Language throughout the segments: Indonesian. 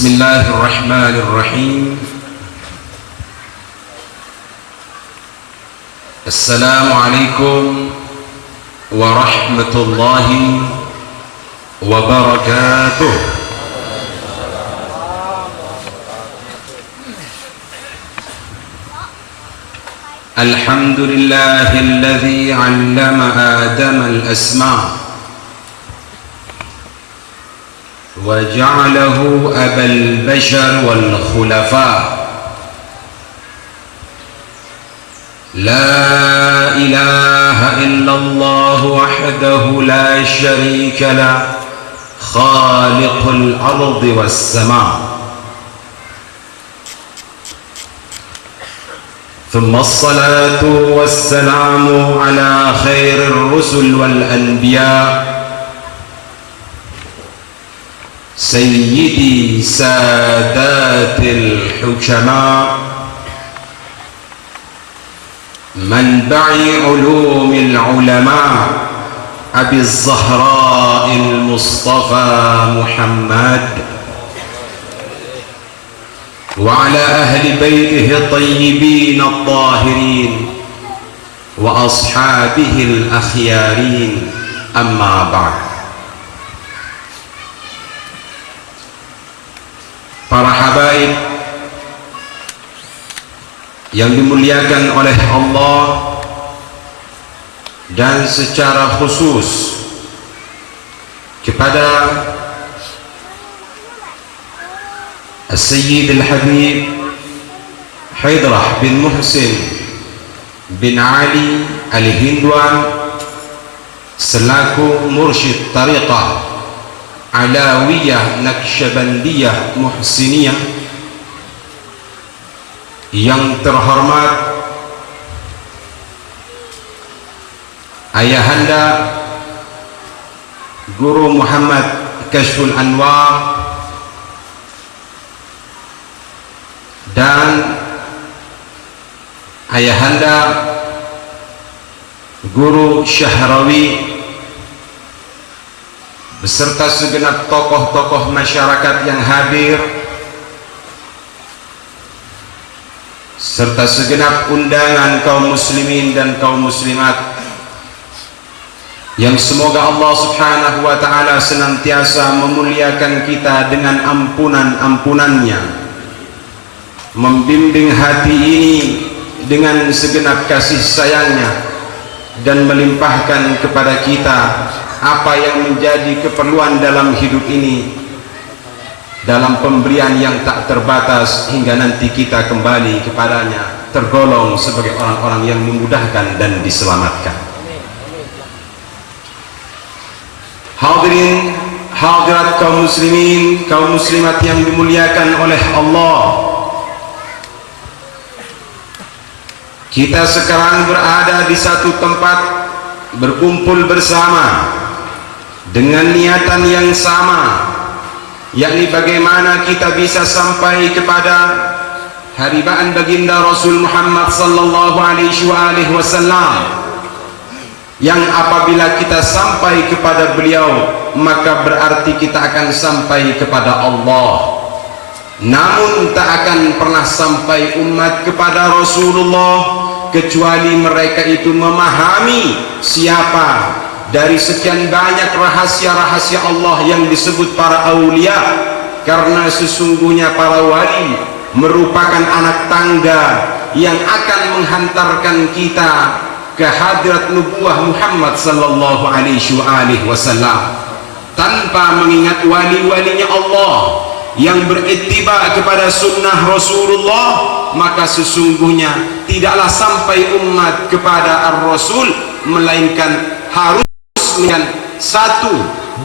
Bismillahirrahmanirrahim. Assalamualaikum warahmatullahi wabarakatuh. Alhamdulillahilladzi 'allama Adama al-asma' وجعله أبا البشر والخلفاء لا إله إلا الله وحده لا شريك له خالق الأرض والسماء ثم الصلاة والسلام على خير الرسل والأنبياء سيدي سادات الحكماء منبع علوم العلماء أبي الزهراء المصطفى محمد وعلى أهل بيته الطيبين الطاهرين وأصحابه الأخيارين أما بعد. Para habaib yang dimuliakan oleh Allah, dan secara khusus kepada As-Sayyid Al-Habib Haidrah bin Muhsin bin Ali Al-Hindwan selaku mursyid tariqah Alawiyah Naqsyabandiyah Muhsiniyah, yang terhormat Ayahanda Guru Muhammad Kashful Anwar dan Ayahanda Guru Syahrawi beserta segenap tokoh-tokoh masyarakat yang hadir, serta segenap undangan kaum muslimin dan kaum muslimat, yang semoga Allah subhanahu wa ta'ala senantiasa memuliakan kita dengan ampunan-ampunannya, membimbing hati ini dengan segenap kasih sayangnya, dan melimpahkan kepada kita apa yang menjadi keperluan dalam hidup ini, dalam pemberian yang tak terbatas hingga nanti kita kembali kepadanya tergolong sebagai orang-orang yang memudahkan dan diselamatkan. Hadirin hadirat kaum muslimin, kaum muslimat yang dimuliakan oleh Allah, kita sekarang berada di satu tempat berkumpul bersama dengan niatan yang sama, yakni bagaimana kita bisa sampai kepada haribaan baginda Rasul Muhammad sallallahu alaihi wasallam, yang apabila kita sampai kepada beliau maka berarti kita akan sampai kepada Allah. Namun tak akan pernah sampai umat kepada Rasulullah kecuali mereka itu memahami siapa dari sekian banyak rahasia-rahasia Allah yang disebut para aulia, karena sesungguhnya para wali merupakan anak tangga yang akan menghantarkan kita ke hadrat nubuwah Muhammad sallallahu alaihi wasallam. Tanpa mengingat wali-walinya Allah yang berittiba kepada sunnah Rasulullah, maka sesungguhnya tidaklah sampai umat kepada Ar-Rasul, melainkan harus dengan satu,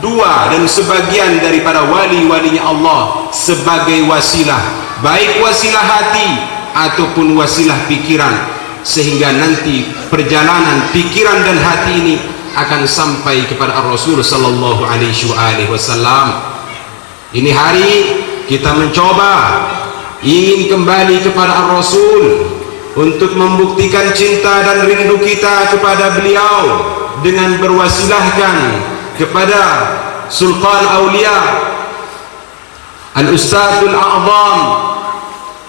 dua, dan sebagian daripada wali-walinya Allah sebagai wasilah, baik wasilah hati ataupun wasilah pikiran, sehingga nanti perjalanan pikiran dan hati ini akan sampai kepada Ar-Rasul sallallahu alaihi wasallam. Ini hari kita mencoba ingin kembali kepada Ar-Rasul untuk membuktikan cinta dan rindu kita kepada beliau dengan berwasilahkan kepada Sultan Aulia Al-Ustadzul A'zam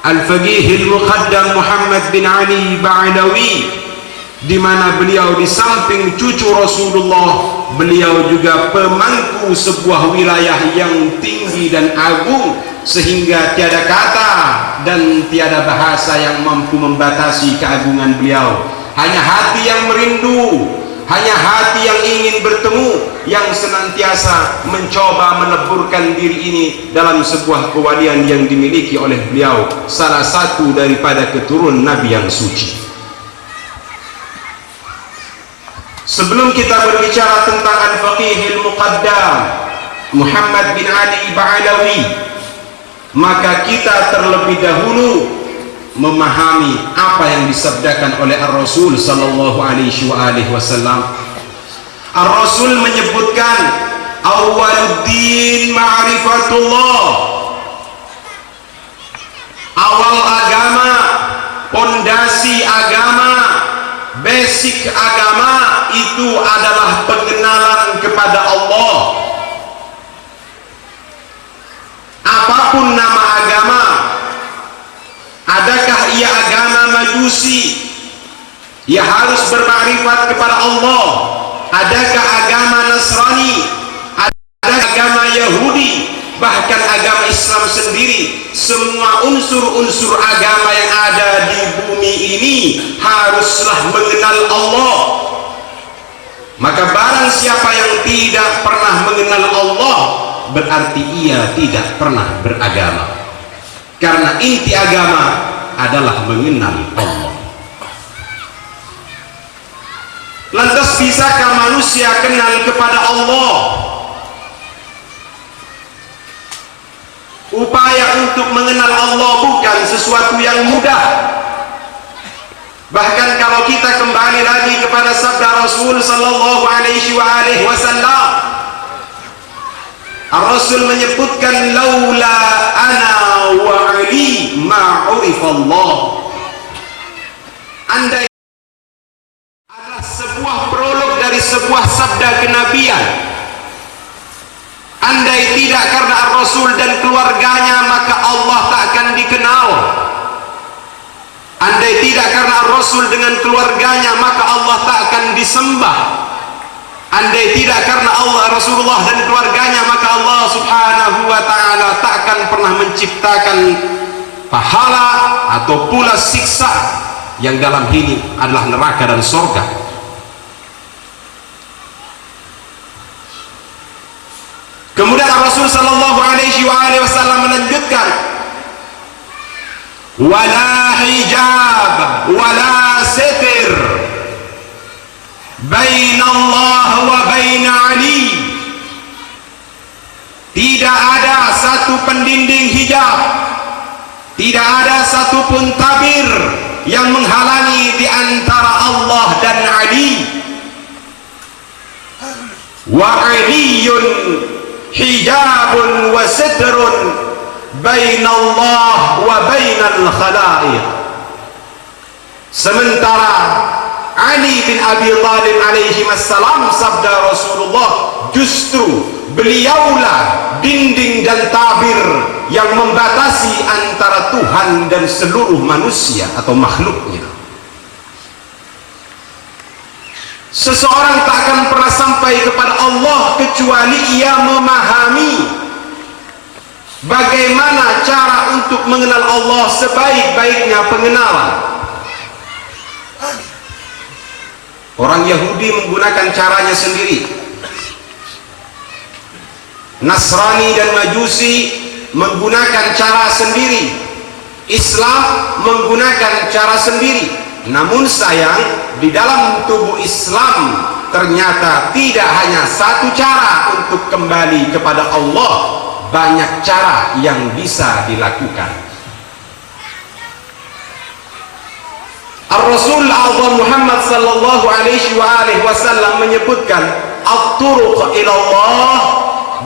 Al-Faqih Al-Muqaddam Muhammad bin Ali Ba'alawi, di mana beliau di samping cucu Rasulullah, beliau juga pemangku sebuah wilayah yang tinggi dan agung, sehingga tiada kata dan tiada bahasa yang mampu membatasi keagungan beliau. Hanya hati yang merindu, hanya hati yang ingin bertemu, yang senantiasa mencoba meleburkan diri ini dalam sebuah kewalian yang dimiliki oleh beliau, salah satu daripada keturunan Nabi yang suci. Sebelum kita berbicara tentang Al-Faqih Al-Muqaddam Muhammad bin Ali Ba'alawi, maka kita terlebih dahulu memahami apa yang disabdakan oleh Ar-Rasul sallallahu alaihi wasallam. Ar-Rasul menyebutkan awwaluddin ma'rifatullah. Awal agama, pondasi agama, basic agama itu adalah pengenalan kepada Allah. Apapun nama agama, adakah ia agama Majusi, ia harus bermakrifat kepada Allah. Adakah agama Nasrani, adakah agama Yahudi, bahkan agama Islam sendiri, semua unsur-unsur agama yang ada di bumi ini haruslah mengenal Allah. Maka barang siapa yang tidak pernah mengenal Allah, berarti ia tidak pernah beragama. Karena inti agama adalah mengenal Allah. Lantas bisakah manusia kenal kepada Allah? Upaya untuk mengenal Allah bukan sesuatu yang mudah. Bahkan kalau kita kembali lagi kepada sabda Rasul sallallahu alaihi wasallam, Rasul menyebutkan laula ana wa ali ma urifallah. Andai adalah sebuah prolog dari sebuah sabda kenabian. Andai tidak karena Rasul dan keluarganya, maka Allah tak akan dikenal. Andai tidak karena Rasul dengan keluarganya, maka Allah tak akan disembah. Andai tidak karena Allah, Rasulullah dan keluarganya, maka Allah subhanahu wa ta'ala tak akan pernah menciptakan pahala atau pula siksa yang dalam ini adalah neraka dan surga. Kemudian Rasul sallallahu alaihi wasallam melanjutkan, wala hijab wala sitir baina Allah wa baina Ali. Tidak ada satu pendinding hijab, tidak ada satu pun tabir yang menghalangi di antara Allah dan Ali. Wa aliyun hijabun wa sitrun baina Allah wa bainal khalaiq. Sementara Ali bin Abi Thalib alaihi wassalam, sabda Rasulullah, justru beliaulah dinding dan tabir yang membatasi antara Tuhan dan seluruh manusia atau makhluknya. Seseorang tak akan pernah sampai kepada Allah kecuali ia memahami bagaimana cara untuk mengenal Allah sebaik-baiknya pengenalan. Orang Yahudi menggunakan caranya sendiri, Nasrani dan Majusi menggunakan cara sendiri, Islam menggunakan cara sendiri. Namun sayang, di dalam tubuh Islam ternyata tidak hanya satu cara untuk kembali kepada Allah, banyak cara yang bisa dilakukan. Ar-Rasul A'zam Muhammad sallallahu alaihi wasallam menyebutkan at-turuq ila Allah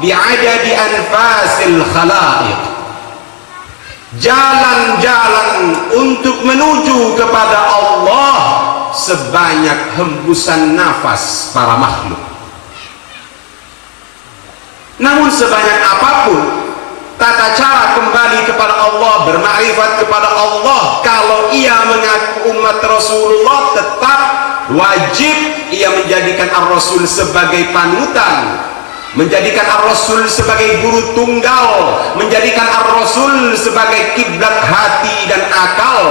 bi'adadi anfasil khalaiq. Jalan-jalan untuk menuju kepada Allah sebanyak hembusan nafas para makhluk. Namun sebanyak apapun, tata cara kembali kepada Allah, bermakrifat kepada Allah. Kalau ia mengaku umat Rasulullah, tetap wajib ia menjadikan Ar-Rasul sebagai panutan, menjadikan Ar-Rasul sebagai guru tunggal, menjadikan Ar-Rasul sebagai kiblat hati dan akal.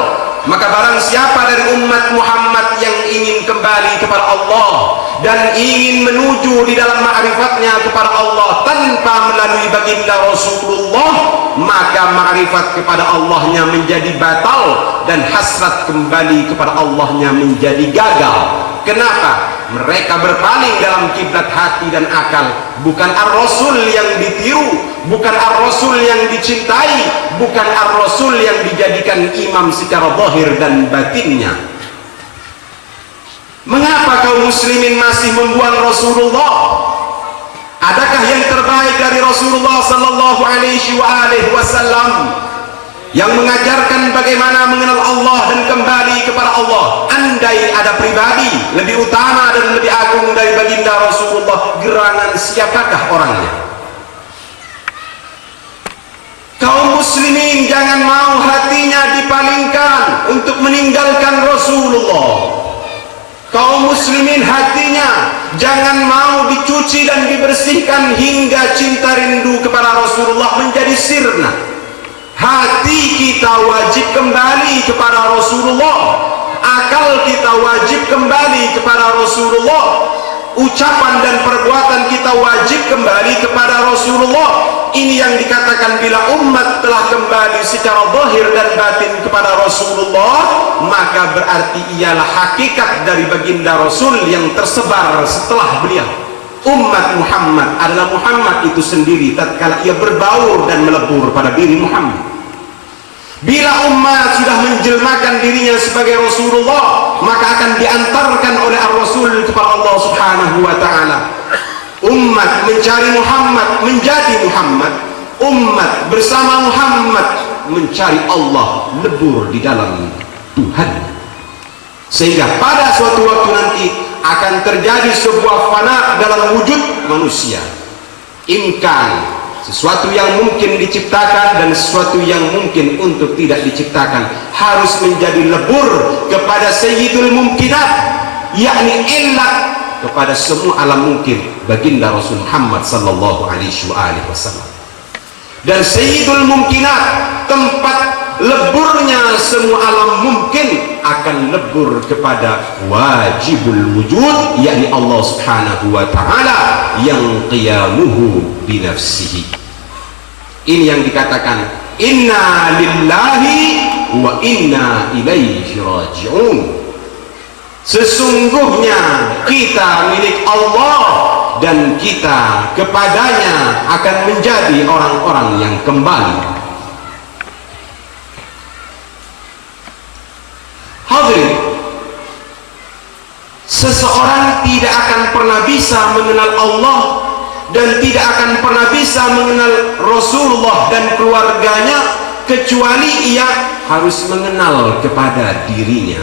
Maka barang siapa dari umat Muhammad yang ingin kembali kepada Allah dan ingin menuju di dalam ma'rifatnya kepada Allah tanpa melalui baginda Rasulullah, maka ma'rifat kepada Allahnya menjadi batal dan hasrat kembali kepada Allahnya menjadi gagal. Kenapa? Mereka berpaling dalam kiblat hati dan akal. Bukan Ar-Rasul yang ditiru, bukan Ar-Rasul yang dicintai, bukan Ar-Rasul yang dijadikan imam secara zahir dan batinnya. Mengapa kaum muslimin masih membuang Rasulullah? Adakah yang terbaik dari Rasulullah sallallahu alaihi wasallam yang mengajarkan bagaimana mengenal Allah dan kembali kepada Allah? Andai ada pribadi lebih utama dan lebih agung dari baginda Rasulullah, gerangan siapakah orangnya? Kaum muslimin jangan mau hatinya dipalingkan untuk meninggalkan Rasulullah. Kaum muslimin hatinya jangan mau dicuci dan dibersihkan hingga cinta rindu kepada Rasulullah menjadi sirna. Hati kita wajib kembali kepada Rasulullah, akal kita wajib kembali kepada Rasulullah, ucapan dan perbuatan kita wajib kembali kepada Rasulullah. Ini yang dikatakan bila umat telah kembali secara zahir dan batin kepada Rasulullah, maka berarti ialah hakikat dari baginda Rasul yang tersebar setelah beliau. Umat Muhammad adalah Muhammad itu sendiri tatkala ia berbaur dan melebur pada diri Muhammad. Bila umat sudah menjelmakan dirinya sebagai Rasulullah, maka akan diantarkan oleh Ar-Rasul kepada Allah Subhanahu wa ta'ala. Umat mencari Muhammad menjadi Muhammad, umat bersama Muhammad mencari Allah, lebur di dalam Tuhan. Sehingga pada suatu waktu nanti akan terjadi sebuah fana dalam wujud manusia. Imkan, sesuatu yang mungkin diciptakan dan sesuatu yang mungkin untuk tidak diciptakan, harus menjadi lebur kepada Sayyidul Mumkinat, yakni illat kepada semua alam mungkin, baginda Rasul Muhammad sallallahu alaihi wasallam. Dan Sayyidul Mumkinat, tempat leburnya semua alam mungkin, akan lebur kepada wajibul wujud, yakni Allah Subhanahu wa ta'ala yang qiyamuhu binafsihi. Ini yang dikatakan inna lillahi wa inna ilaihi raji'un. Sesungguhnya kita milik Allah dan kita kepadanya akan menjadi orang-orang yang kembali. Hadirin, seseorang tidak akan pernah bisa mengenal Allah dan tidak akan pernah bisa mengenal Rasulullah dan keluarganya kecuali ia harus mengenal kepada dirinya.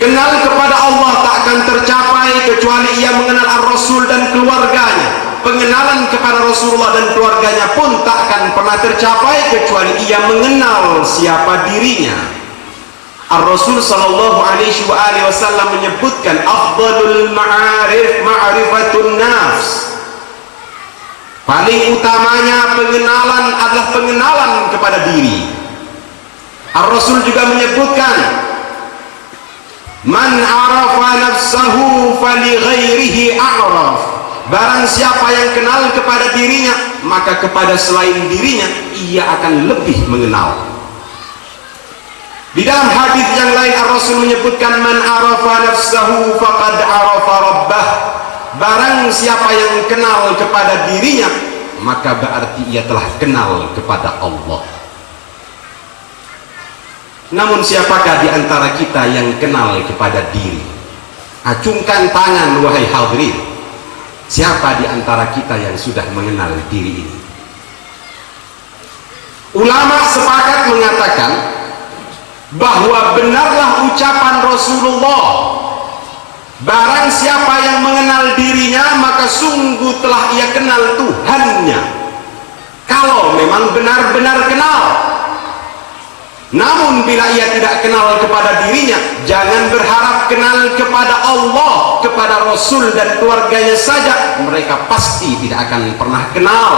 Kenal kepada Allah tak akan tercapai kecuali ia mengenal Ar-Rasul dan keluarganya. Pengenalan kepada Rasulullah dan keluarganya pun tak akan pernah tercapai kecuali ia mengenal siapa dirinya. Ar-Rasul sallallahu alaihi wasallam menyebutkan afdalul ma'arif ma'rifatun nafs. Paling utamanya pengenalan adalah pengenalan kepada diri. Ar-Rasul juga menyebutkan man arafa nafsahu fali ghairihi a'raf. Barang siapa yang kenal kepada dirinya, maka kepada selain dirinya ia akan lebih mengenal. Di dalam hadis yang lain Ar-Rasul menyebutkan man arafa nafsahu faqad arafa rabbah. Barang siapa yang kenal kepada dirinya, maka berarti ia telah kenal kepada Allah. Namun siapakah di antara kita yang kenal kepada diri? Acungkan tangan wahai hadirin. Siapa di antara kita yang sudah mengenal diri ini? Ulama sepakat mengatakan bahwa benarlah ucapan Rasulullah, barang siapa yang mengenal dirinya maka sungguh telah ia kenal Tuhannya. kalau memang benar-benar kenal. Namun bila ia tidak kenal kepada dirinya, jangan berharap kenal kepada Allah, kepada Rasul dan keluarganya saja. Mereka pasti tidak akan pernah kenal.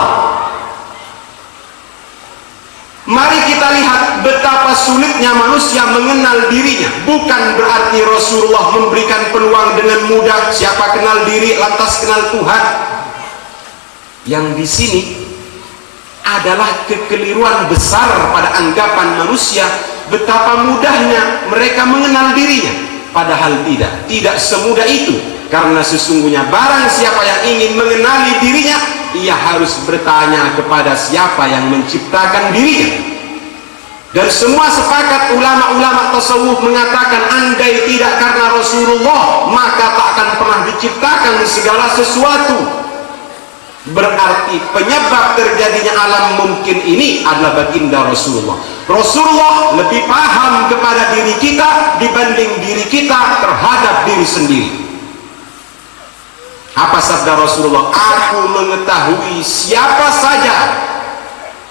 Mari kita lihat betapa sulitnya manusia mengenal dirinya. Bukan berarti Rasulullah memberikan peluang dengan mudah, siapa kenal diri lantas kenal Tuhan. Yang di sini adalah kekeliruan besar pada anggapan manusia, betapa mudahnya mereka mengenal dirinya. Padahal tidak semudah itu, karena sesungguhnya barang siapa yang ingin mengenali dirinya, ia harus bertanya kepada siapa yang menciptakan dirinya. Dan semua sepakat ulama-ulama tasawuf mengatakan, andai tidak karena Rasulullah, maka tak akan pernah diciptakan segala sesuatu. Berarti penyebab terjadinya alam mungkin ini adalah baginda Rasulullah. Rasulullah lebih paham kepada diri kita dibanding diri kita terhadap diri sendiri. Apa sabda Rasulullah? Aku mengetahui siapa saja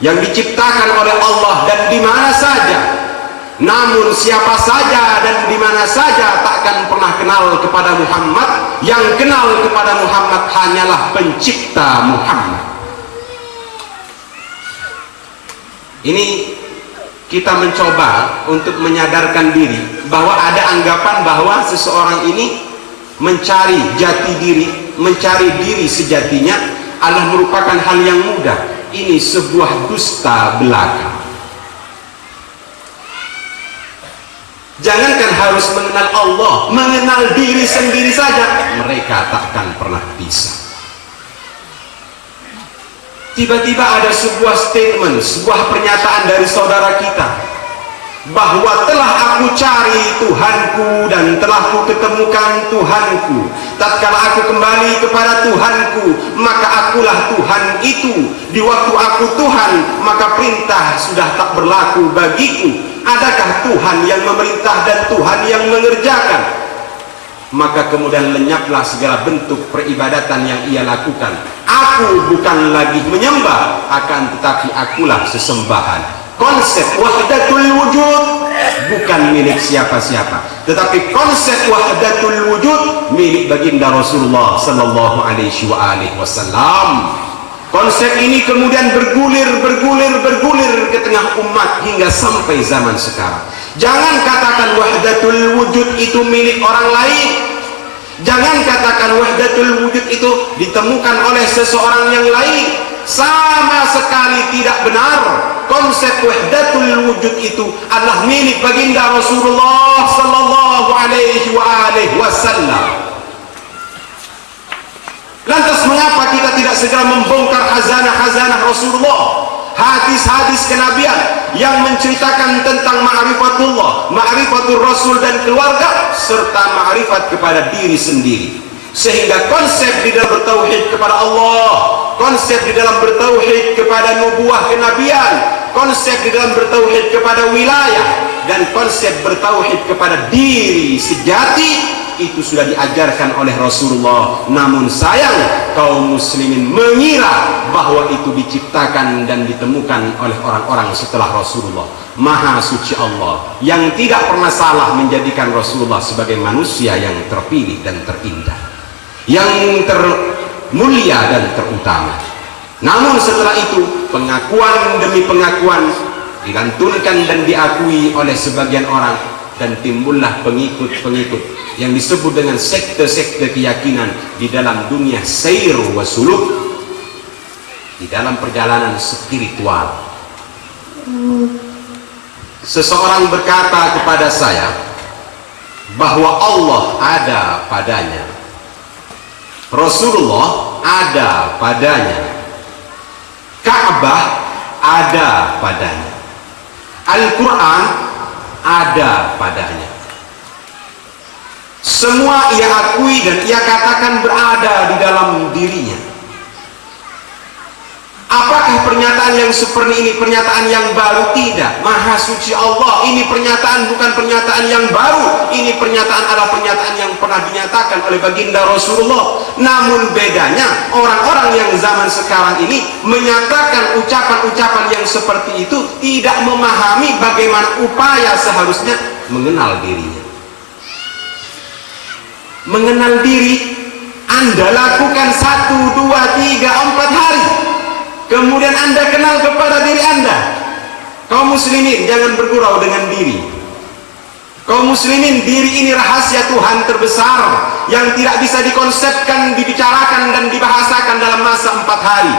yang diciptakan oleh Allah dan di mana saja. Namun siapa saja dan di mana saja takkan pernah kenal kepada Muhammad. Yang kenal kepada Muhammad hanyalah pencipta Muhammad. Ini kita mencoba untuk menyadarkan diri bahwa ada anggapan bahwa seseorang ini mencari jati diri, mencari diri sejatinya adalah merupakan hal yang mudah. Ini sebuah dusta belaka. Jangankan harus mengenal Allah, mengenal diri sendiri saja mereka takkan pernah bisa. Tiba-tiba ada sebuah statement, sebuah pernyataan dari saudara kita bahwa telah aku cari Tuhanku dan telah ku ketemukan Tuhanku. Tatkala aku kembali kepada Tuhanku, maka akulah Tuhan itu. Di waktu aku Tuhan, maka perintah sudah tak berlaku bagiku. Adakah Tuhan yang memerintah dan Tuhan yang mengerjakan? Maka kemudian lenyaplah segala bentuk peribadatan yang ia lakukan. Aku bukan lagi menyembah, akan tetapi akulah sesembahan. Konsep wahdatul wujud bukan milik siapa-siapa, tetapi konsep wahdatul wujud milik baginda Rasulullah sallallahu alaihi wasallam. Konsep ini kemudian bergulir ke tengah umat hingga sampai zaman sekarang. Jangan katakan wahdatul wujud itu milik orang lain. Jangan katakan wahdatul wujud itu ditemukan oleh seseorang yang lain. Sama sekali tidak benar. Konsep wahdatul wujud itu adalah milik baginda Rasulullah sallallahu alaihi wasallam. Lantas mengapa kita tidak segera membongkar khazanah-khazanah Rasulullah, hadis-hadis kenabian yang menceritakan tentang ma'rifatullah, ma'rifatul Rasul dan keluarga, serta ma'rifat kepada diri sendiri. Sehingga konsep di dalam bertauhid kepada Allah, konsep di dalam bertauhid kepada nubuah kenabian, konsep di dalam bertauhid kepada wilayah, dan konsep bertauhid kepada diri sejati itu sudah diajarkan oleh Rasulullah. Namun sayang kaum muslimin mengira bahwa itu diciptakan dan ditemukan oleh orang-orang setelah Rasulullah. Maha suci Allah yang tidak pernah salah menjadikan Rasulullah sebagai manusia yang terpilih dan terindah, yang termulia dan terutama. Namun setelah itu pengakuan demi pengakuan dilantunkan dan diakui oleh sebagian orang, dan timbullah pengikut-pengikut yang disebut dengan sekte-sekte keyakinan di dalam dunia sair wa suluk, di dalam perjalanan spiritual. Seseorang berkata kepada saya bahwa Allah ada padanya, Rasulullah ada padanya, Ka'bah ada padanya, Al-Quran ada padanya. Semua ia akui dan ia katakan berada di dalam dirinya. Apakah pernyataan yang seperti ini pernyataan yang baru? Tidak. Maha suci Allah, ini pernyataan bukan pernyataan yang baru. Ini pernyataan adalah pernyataan yang pernah dinyatakan oleh baginda Rasulullah. Namun bedanya orang-orang yang zaman sekarang ini menyatakan ucapan-ucapan yang seperti itu tidak memahami bagaimana upaya seharusnya mengenal dirinya. Mengenal diri Anda lakukan 1, 2, 3, 4 hari, kemudian Anda kenal kepada diri Anda. Kaum muslimin, jangan bergurau dengan diri. Kaum muslimin, diri ini rahasia Tuhan terbesar yang tidak bisa dikonsepkan, dibicarakan dan dibahasakan dalam masa 4 hari.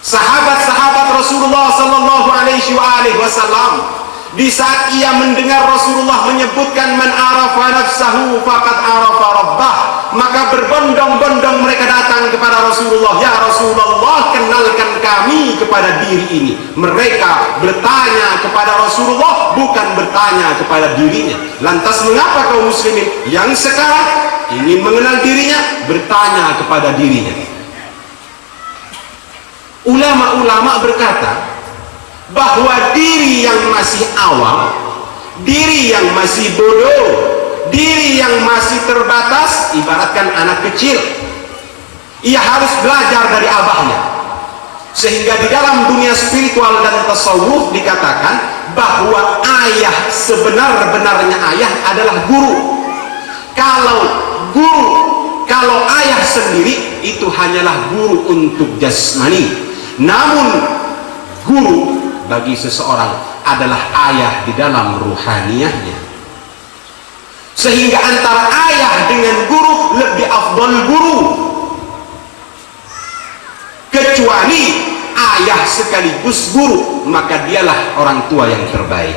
Sahabat-sahabat Rasulullah sallallahu alaihi wasallam, di saat ia mendengar Rasulullah menyebutkan man arafa nafsahu faqad arafa rabbah, maka berbondong-bondong mereka datang kepada Rasulullah. Ya Rasulullah, kenalkan kami kepada diri ini. Mereka bertanya kepada Rasulullah, bukan bertanya kepada dirinya. Lantas mengapa kaum muslimin yang sekarang ingin mengenal dirinya bertanya kepada dirinya? Ulama-ulama berkata bahwa diri yang masih awam, diri yang masih bodoh, diri yang masih terbatas, ibaratkan anak kecil, ia harus belajar dari abahnya. Sehingga di dalam dunia spiritual dan tasawuf dikatakan bahwa ayah, sebenar-benarnya ayah adalah guru. Kalau ayah sendiri itu hanyalah guru untuk jasmani, namun guru bagi seseorang adalah ayah di dalam ruhaniyahnya. Sehingga antara ayah dengan guru lebih afdal guru. Kecuali ayah sekaligus guru, maka dialah orang tua yang terbaik.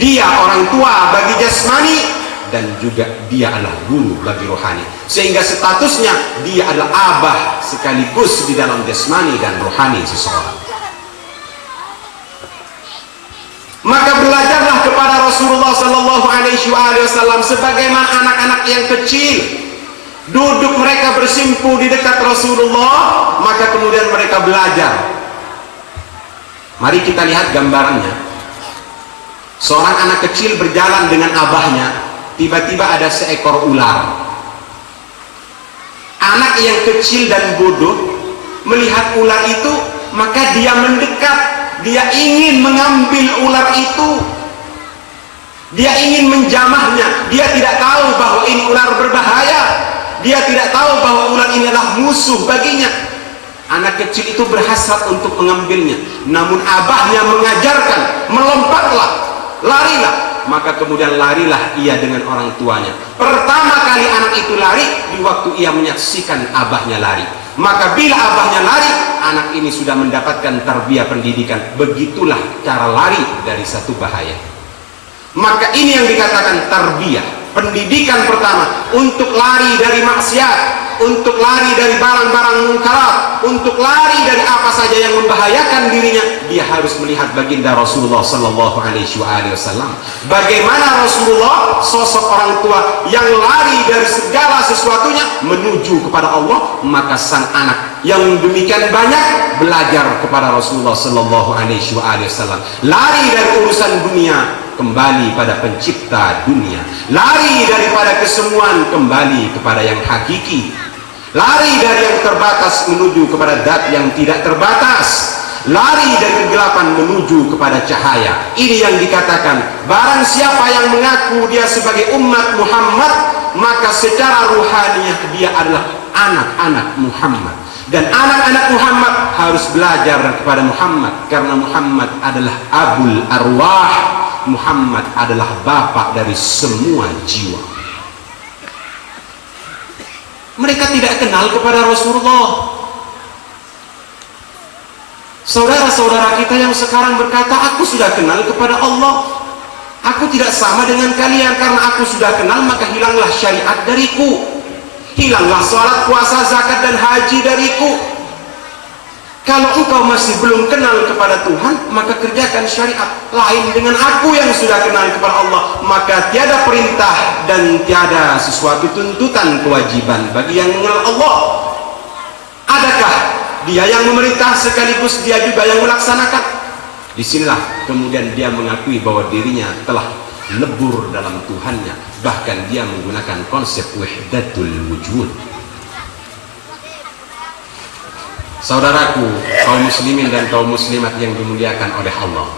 Dia orang tua bagi jasmani dan juga dia adalah guru bagi rohani. Sehingga statusnya dia adalah abah sekaligus di dalam jasmani dan rohani seseorang. Maka belajarlah kepada Rasulullah sallallahu alaihi wasallam sebagaimana anak-anak yang kecil duduk mereka bersimpu di dekat Rasulullah, maka kemudian mereka belajar. Mari kita lihat gambarannya. Seorang anak kecil berjalan dengan abahnya, tiba-tiba ada seekor ular. Anak yang kecil dan bodoh melihat ular itu, maka dia mendekat. Dia ingin mengambil ular itu, dia ingin menjamahnya. Dia tidak tahu bahwa ini ular berbahaya, dia tidak tahu bahwa ular ini adalah musuh baginya. Anak kecil itu berhasrat untuk mengambilnya, namun abahnya mengajarkan, melompatlah, larilah. Maka kemudian larilah ia dengan orang tuanya. Pertama kali anak itu lari di waktu ia menyaksikan abahnya lari. Maka bila abahnya lari, anak ini sudah mendapatkan tarbiyah pendidikan. Begitulah cara lari dari satu bahaya. Maka ini yang dikatakan tarbiyah, pendidikan pertama untuk lari dari maksiat, untuk lari dari barang-barang munkarat, untuk lari dari apa saja yang membahayakan dirinya. Dia harus melihat baginda Rasulullah sallallahu alaihi wasallam. Bagaimana Rasulullah, sosok orang tua yang lari dari segala sesuatunya menuju kepada Allah. Maka sang anak yang demikian banyak belajar kepada Rasulullah sallallahu alaihi wasallam. Lari dari urusan dunia, kembali pada pencipta dunia. Lari daripada kesemuan, kembali kepada yang hakiki. Lari dari yang terbatas menuju kepada zat yang tidak terbatas. Lari dari kegelapan menuju kepada cahaya. Ini yang dikatakan, barang siapa yang mengaku dia sebagai umat Muhammad, maka secara ruhaniyah dia adalah anak-anak Muhammad. Dan anak-anak Muhammad harus belajar kepada Muhammad, karena Muhammad adalah abul arwah. Muhammad adalah bapak dari semua jiwa. Mereka tidak kenal kepada Rasulullah. Saudara-saudara kita yang sekarang berkata, aku sudah kenal kepada Allah, aku tidak sama dengan kalian. Karena aku sudah kenal, maka hilanglah syariat dariku, hilanglah sholat, puasa, zakat dan haji dariku. Kalau engkau masih belum kenal kepada Tuhan, maka kerjakan syariat lain dengan aku yang sudah kenal kepada Allah. Maka tiada perintah dan tiada sesuatu tuntutan kewajiban bagi yang mengenal Allah. Adakah dia yang memerintah sekaligus dia juga yang melaksanakan. Disinilah kemudian dia mengakui bahwa dirinya telah lebur dalam Tuhannya, bahkan dia menggunakan konsep wahdatul wujud. Saudaraku, kaum muslimin dan kaum muslimat yang dimuliakan oleh Allah,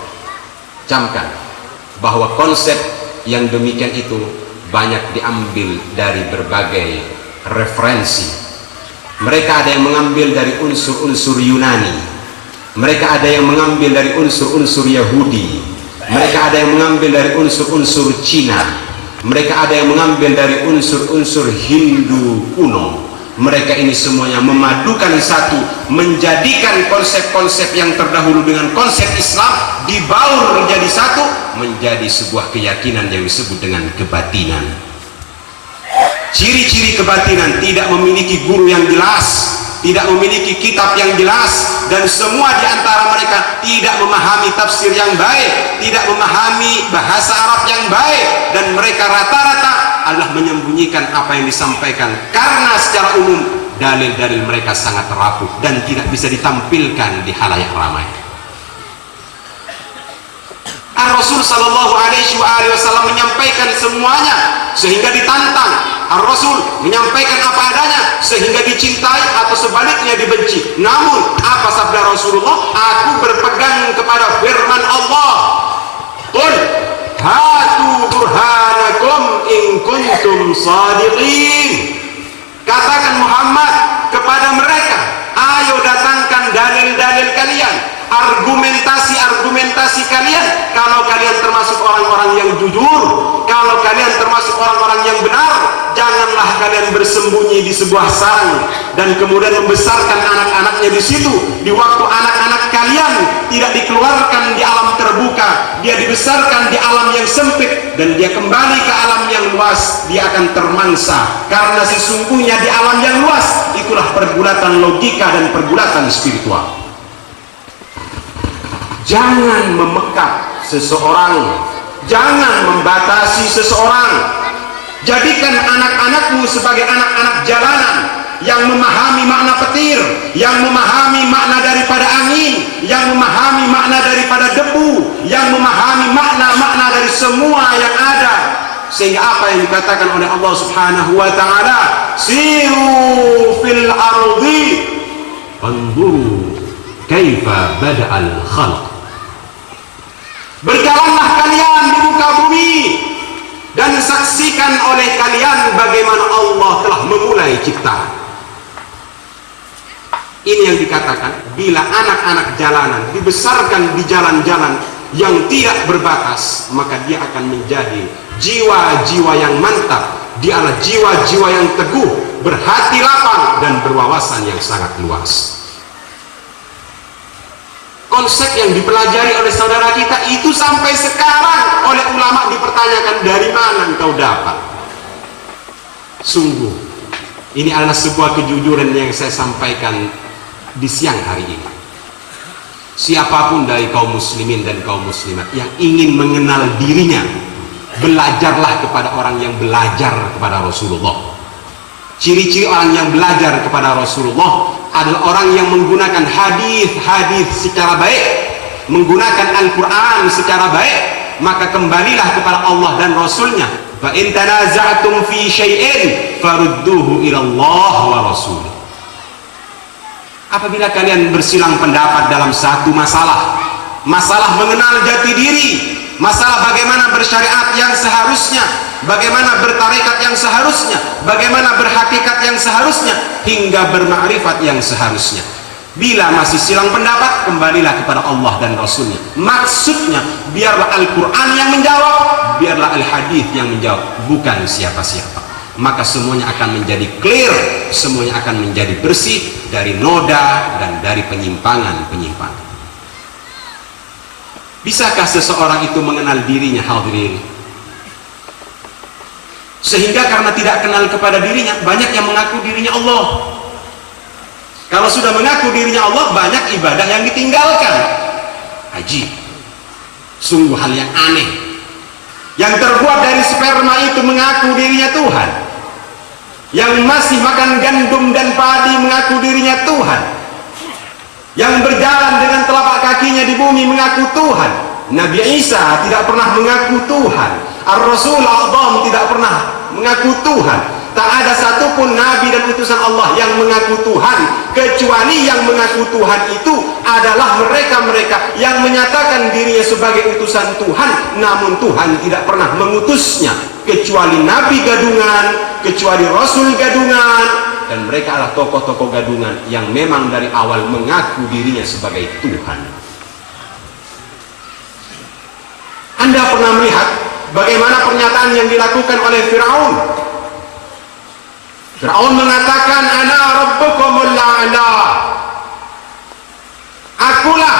camkan bahwa konsep yang demikian itu banyak diambil dari berbagai referensi. Mereka ada yang mengambil dari unsur-unsur Yunani, mereka ada yang mengambil dari unsur-unsur Yahudi, mereka ada yang mengambil dari unsur-unsur Cina, mereka ada yang mengambil dari unsur-unsur Hindu kuno. Mereka ini semuanya memadukan satu, menjadikan konsep-konsep yang terdahulu dengan konsep Islam dibaur menjadi satu, menjadi sebuah keyakinan yang disebut dengan kebatinan. Ciri-ciri kebatinan: tidak memiliki guru yang jelas, tidak memiliki kitab yang jelas, dan semua di antara mereka tidak memahami tafsir yang baik, tidak memahami bahasa Arab yang baik, dan mereka rata-rata adalah menyembunyikan apa yang disampaikan karena secara umum dalil-dalil mereka sangat rapuh dan tidak bisa ditampilkan di halayak ramai. Ar-Rasul sallallahu alaihi wasallam menyampaikan semuanya sehingga ditantang. Ar-Rasul menyampaikan apa adanya sehingga dicintai atau sebaliknya dibenci. Namun apa sabda Rasulullah? Aku berpegang kepada firman Allah. Qul hatu burhanakum in kuntum shadiqin. Katakan Muhammad kepada mereka, ayo datangkan dalil-dalil kalian, argumentasi kalian. Kalau kalian termasuk orang-orang yang jujur, kalau kalian termasuk orang-orang yang benar, janganlah kalian bersembunyi di sebuah sarang dan kemudian membesarkan anak-anaknya di situ. Di waktu anak-anak kalian tidak dikeluarkan di alam terbuka, dia dibesarkan di alam yang sempit, dan dia kembali ke alam yang luas, dia akan termangsa. Karena sesungguhnya di alam yang luas itulah pergulatan logika dan pergulatan spiritual. Jangan memekat seseorang, jangan membatasi seseorang. Jadikan anak-anakmu sebagai anak-anak jalanan yang memahami makna petir, yang memahami makna daripada angin, yang memahami makna daripada debu, yang memahami makna-makna dari semua yang ada. Sehingga apa yang dikatakan oleh Allah Subhanahu wa taala, siru fil ardi fanzuru kaifa bada'al khalq. Berjalanlah kalian di muka bumi dan saksikan oleh kalian bagaimana Allah telah memulai ciptaan. Ini yang dikatakan, bila anak-anak jalanan dibesarkan di jalan-jalan yang tidak berbatas, maka dia akan menjadi jiwa-jiwa yang mantap. Dia adalah jiwa-jiwa yang teguh, berhati lapang, dan berwawasan yang sangat luas. Konsep yang dipelajari oleh saudara kita itu sampai sekarang oleh ulama dipertanyakan, dari mana engkau dapat? Sungguh ini adalah sebuah kejujuran yang saya sampaikan di siang hari ini. Siapapun dari kaum muslimin dan kaum muslimat yang ingin mengenal dirinya, belajarlah kepada orang yang belajar kepada Rasulullah. Ciri-ciri orang yang belajar kepada Rasulullah adalah orang yang menggunakan hadis-hadis secara baik, menggunakan Al-Quran secara baik. Maka kembalilah kepada Allah dan Rasulnya. Fa in tanaza'tum fi syai'in farudduhu ila Allah wa Rasul. Apabila kalian bersilang pendapat dalam satu masalah, masalah mengenal jati diri, masalah bagaimana bersyariat yang seharusnya, bagaimana bertarekat yang seharusnya, bagaimana berhakikat yang seharusnya, hingga bermakrifat yang seharusnya. Bila masih silang pendapat, kembalilah kepada Allah dan Rasulnya. Maksudnya, biarlah Al-Quran yang menjawab, biarlah Al-Hadith yang menjawab, bukan siapa-siapa. Maka semuanya akan menjadi clear, semuanya akan menjadi bersih dari noda dan dari penyimpangan-penyimpangan. Bisakah seseorang itu mengenal dirinya, hadirin? Sehingga karena tidak kenal kepada dirinya, banyak yang mengaku dirinya Allah. Kalau sudah mengaku dirinya Allah, banyak ibadah yang ditinggalkan. Haji, sungguh hal yang aneh. Yang terbuat dari sperma itu mengaku dirinya Tuhan. Yang masih makan gandum dan padi mengaku dirinya Tuhan. yang berjalan dengan telapak kakinya di bumi mengaku Tuhan. Nabi Isa tidak pernah mengaku Tuhan. Ar-Rasul A'zam tidak pernah mengaku Tuhan. Tak ada satupun nabi dan utusan Allah yang mengaku Tuhan, kecuali yang mengaku Tuhan itu adalah mereka-mereka yang menyatakan dirinya sebagai utusan Tuhan, namun Tuhan tidak pernah mengutusnya, kecuali nabi gadungan, kecuali rasul gadungan, dan mereka adalah tokoh-tokoh gadungan yang memang dari awal mengaku dirinya sebagai Tuhan. Anda pernah melihat bagaimana pernyataan yang dilakukan oleh Fir'aun? Fir'aun mengatakan, ana rabbukumul a'la, akulah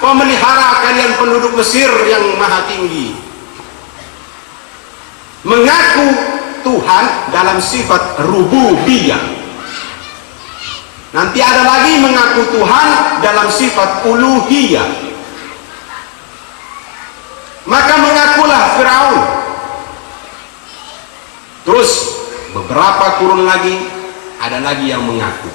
pemelihara kalian penduduk Mesir yang maha tinggi. Mengaku Tuhan dalam sifat rububiyah. Nanti ada lagi mengaku Tuhan dalam sifat uluhiyah. Maka mengakulah Fir'aun. Terus beberapa kurun lagi ada lagi yang mengaku.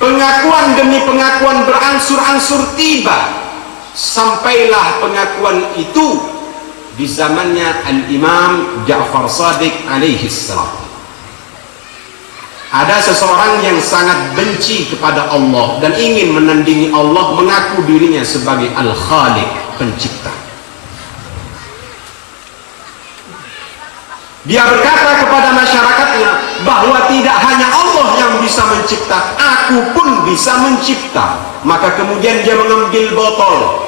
Pengakuan demi pengakuan berangsur-angsur tiba, sampailah pengakuan itu di zamannya Al-Imam Ja'far Shadiq alaihi salam. Ada seseorang yang sangat benci kepada Allah dan ingin menandingi Allah, mengaku dirinya sebagai Al-Khaliq, pencipta. Dia berkata kepada masyarakatnya bahwa tidak hanya Allah yang bisa mencipta, aku pun bisa mencipta. Maka kemudian dia mengambil botol.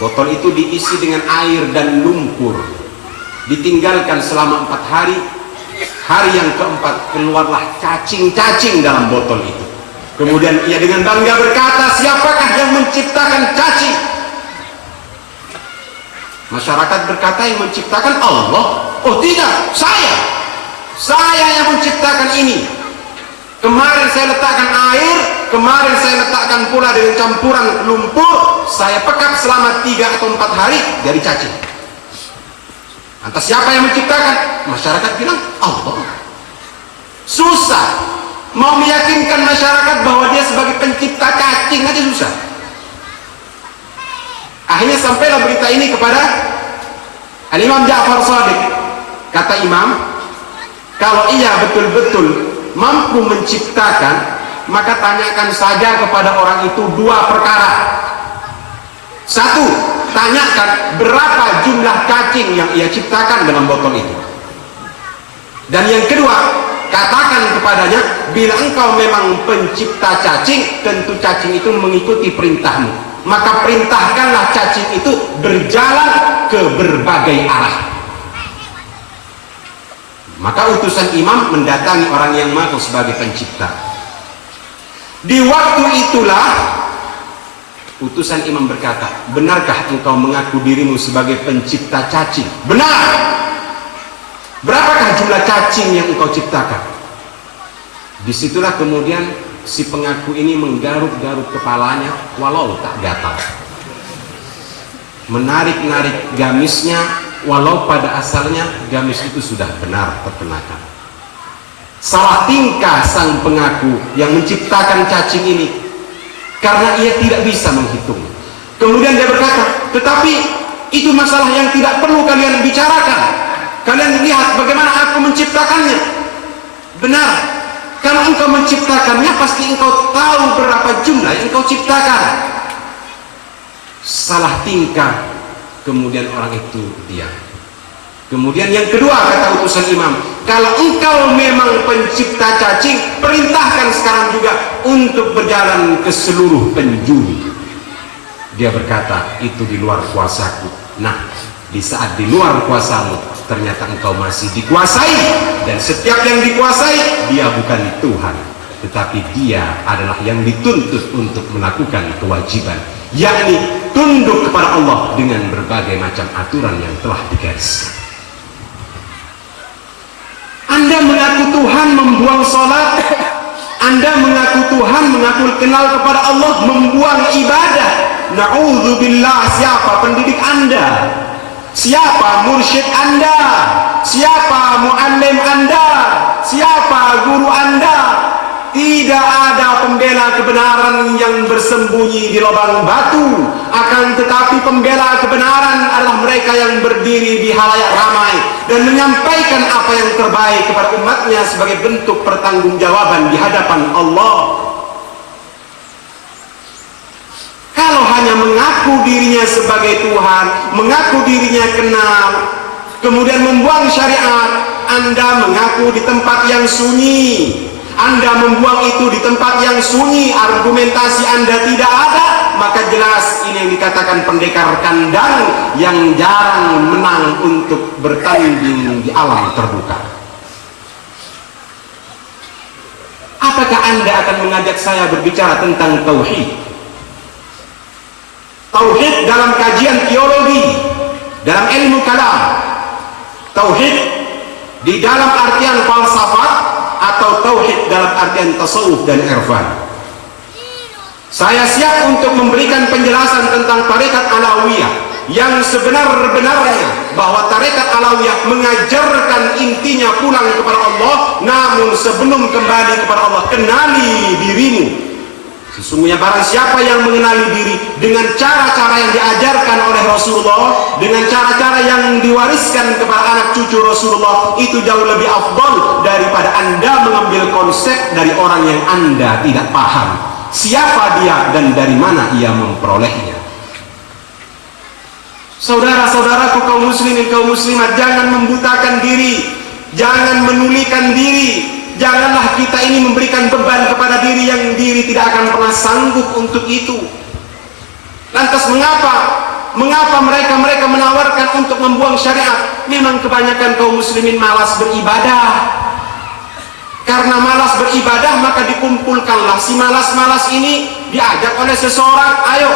Botol itu diisi dengan air dan lumpur. Ditinggalkan selama 4 hari. Hari yang keempat keluarlah cacing-cacing dalam botol itu. Kemudian ia dengan bangga berkata, siapakah yang menciptakan cacing? Masyarakat berkata, yang menciptakan Allah. Oh tidak, saya yang menciptakan ini. Kemarin saya letakkan air, kemarin saya letakkan pula dengan campuran lumpur, saya pekat selama 3 atau 4 hari dari cacing. Lantas siapa yang menciptakan? Masyarakat bilang Allah. Susah mau meyakinkan masyarakat bahwa dia sebagai pencipta cacing aja susah. Akhirnya sampailah berita ini kepada Al-Imam Ja'far Shadiq. Kata imam, kalau ia betul-betul mampu menciptakan, maka tanyakan saja kepada orang itu 2 perkara. 1, tanyakan berapa jumlah cacing yang ia ciptakan dalam botol itu. Dan yang kedua, katakan kepadanya, bila engkau memang pencipta cacing, tentu cacing itu mengikuti perintahmu. Maka perintahkanlah cacing itu berjalan ke berbagai arah. Maka utusan imam mendatangi orang yang mengaku sebagai pencipta. Di waktu itulah utusan imam berkata, benarkah engkau mengaku dirimu sebagai pencipta cacing? Benar. Berapakah jumlah cacing yang engkau ciptakan? Disitulah kemudian si pengaku ini menggaruk-garuk kepalanya walau tak gatal, menarik-narik gamisnya walau pada asalnya gamis itu sudah benar terkenakan. Salah tingkah sang pengaku yang menciptakan cacing ini karena ia tidak bisa menghitung. Kemudian dia berkata, tetapi itu masalah yang tidak perlu kalian bicarakan. Kalian lihat bagaimana aku menciptakannya. Benar, kalau engkau menciptakannya pasti engkau tahu berapa jumlah yang engkau ciptakan. Salah tingkah, kemudian orang itu diam. Kemudian yang kedua kata utusan imam, kalau engkau memang pencipta cacing, perintahkan sekarang juga untuk berjalan ke seluruh penjuru. Dia berkata, itu di luar kuasaku. Nah, di saat di luar kuasamu, ternyata engkau masih dikuasai. Dan setiap yang dikuasai, dia bukan Tuhan, tetapi dia adalah yang dituntut untuk melakukan kewajiban, yakni tunduk kepada Allah dengan berbagai macam aturan yang telah digariskan. Anda mengaku Tuhan membuang sholat, Anda mengaku Tuhan, mengaku kenal kepada Allah, membuang ibadah. Na'udzubillah, siapa pendidik Anda? Siapa mursyid Anda? Siapa muallim Anda? Siapa guru Anda? tidak ada pembela kebenaran yang bersembunyi di lubang batu, akan tetapi pembela kebenaran adalah mereka yang berdiri di halayak ramai dan menyampaikan apa yang terbaik kepada umatnya sebagai bentuk pertanggungjawaban di hadapan Allah. Kalau hanya mengaku dirinya sebagai Tuhan, mengaku dirinya kenal, kemudian membuang syariat, Anda mengaku di tempat yang sunyi, Anda membuang itu di tempat yang sunyi, argumentasi Anda tidak ada, maka jelas ini yang dikatakan pendekar kandang yang jarang menang untuk bertanding di alam terbuka. Apakah Anda akan mengajak saya berbicara tentang tauhid? Tauhid dalam kajian teologi, dalam ilmu kalam, tauhid di dalam artian falsafah, atau tauhid dalam artian tasawuf dan irfan. Saya siap untuk memberikan penjelasan tentang tarekat Alawiyah yang sebenar-benarnya, bahwa tarekat Alawiyah mengajarkan intinya pulang kepada Allah, namun sebelum kembali kepada Allah, kenali dirimu. Sesungguhnya barang siapa yang mengenali diri dengan cara-cara yang diajarkan oleh Rasulullah, dengan cara-cara yang diwariskan kepada anak cucu Rasulullah, itu jauh lebih afdal daripada Anda mengambil konsep dari orang yang Anda tidak paham siapa dia dan dari mana ia memperolehnya. Saudara-saudaraku kaum muslimin, kaum muslimat, jangan membutakan diri, jangan menulikan diri. Janganlah kita ini memberikan beban kepada diri yang diri tidak akan pernah sanggup untuk itu. Lantas mengapa mereka menawarkan untuk membuang syariat? Memang kebanyakan kaum muslimin malas beribadah. Karena malas beribadah, maka dikumpulkanlah si malas-malas ini, diajak oleh seseorang, ayo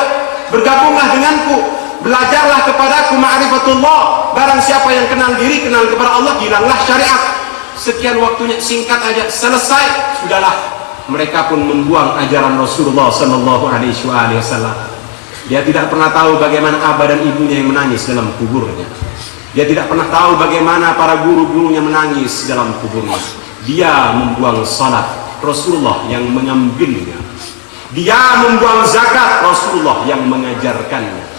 bergabunglah denganku, belajarlah kepadaku ma'rifatullah. Barang siapa yang kenal diri, kenal kepada Allah, hilanglah syariat. Sekian waktunya, singkat aja, selesai, sudahlah. Mereka pun membuang ajaran Rasulullah Sallallahu Alaihi Wasallam. Dia tidak pernah tahu bagaimana abah dan ibunya yang menangis dalam kuburnya. Dia tidak pernah tahu bagaimana para guru-gurunya menangis dalam kuburnya. Dia membuang salat, Rasulullah yang mengambilnya. Dia membuang zakat, Rasulullah yang mengajarkannya.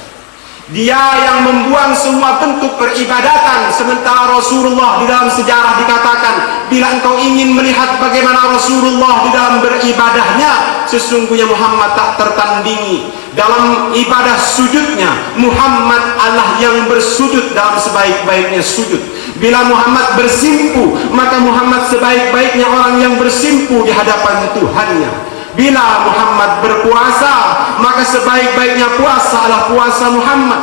Dia yang membuang semua bentuk peribadatan, sementara Rasulullah di dalam sejarah dikatakan, bila engkau ingin melihat bagaimana Rasulullah di dalam beribadahnya, sesungguhnya Muhammad tak tertandingi. Dalam ibadah sujudnya, Muhammad Allah yang bersujud dalam sebaik-baiknya sujud. Bila Muhammad bersimpu, maka Muhammad sebaik-baiknya orang yang bersimpu di hadapan Tuhannya. Bila Muhammad berpuasa, maka sebaik-baiknya puasa adalah puasa Muhammad.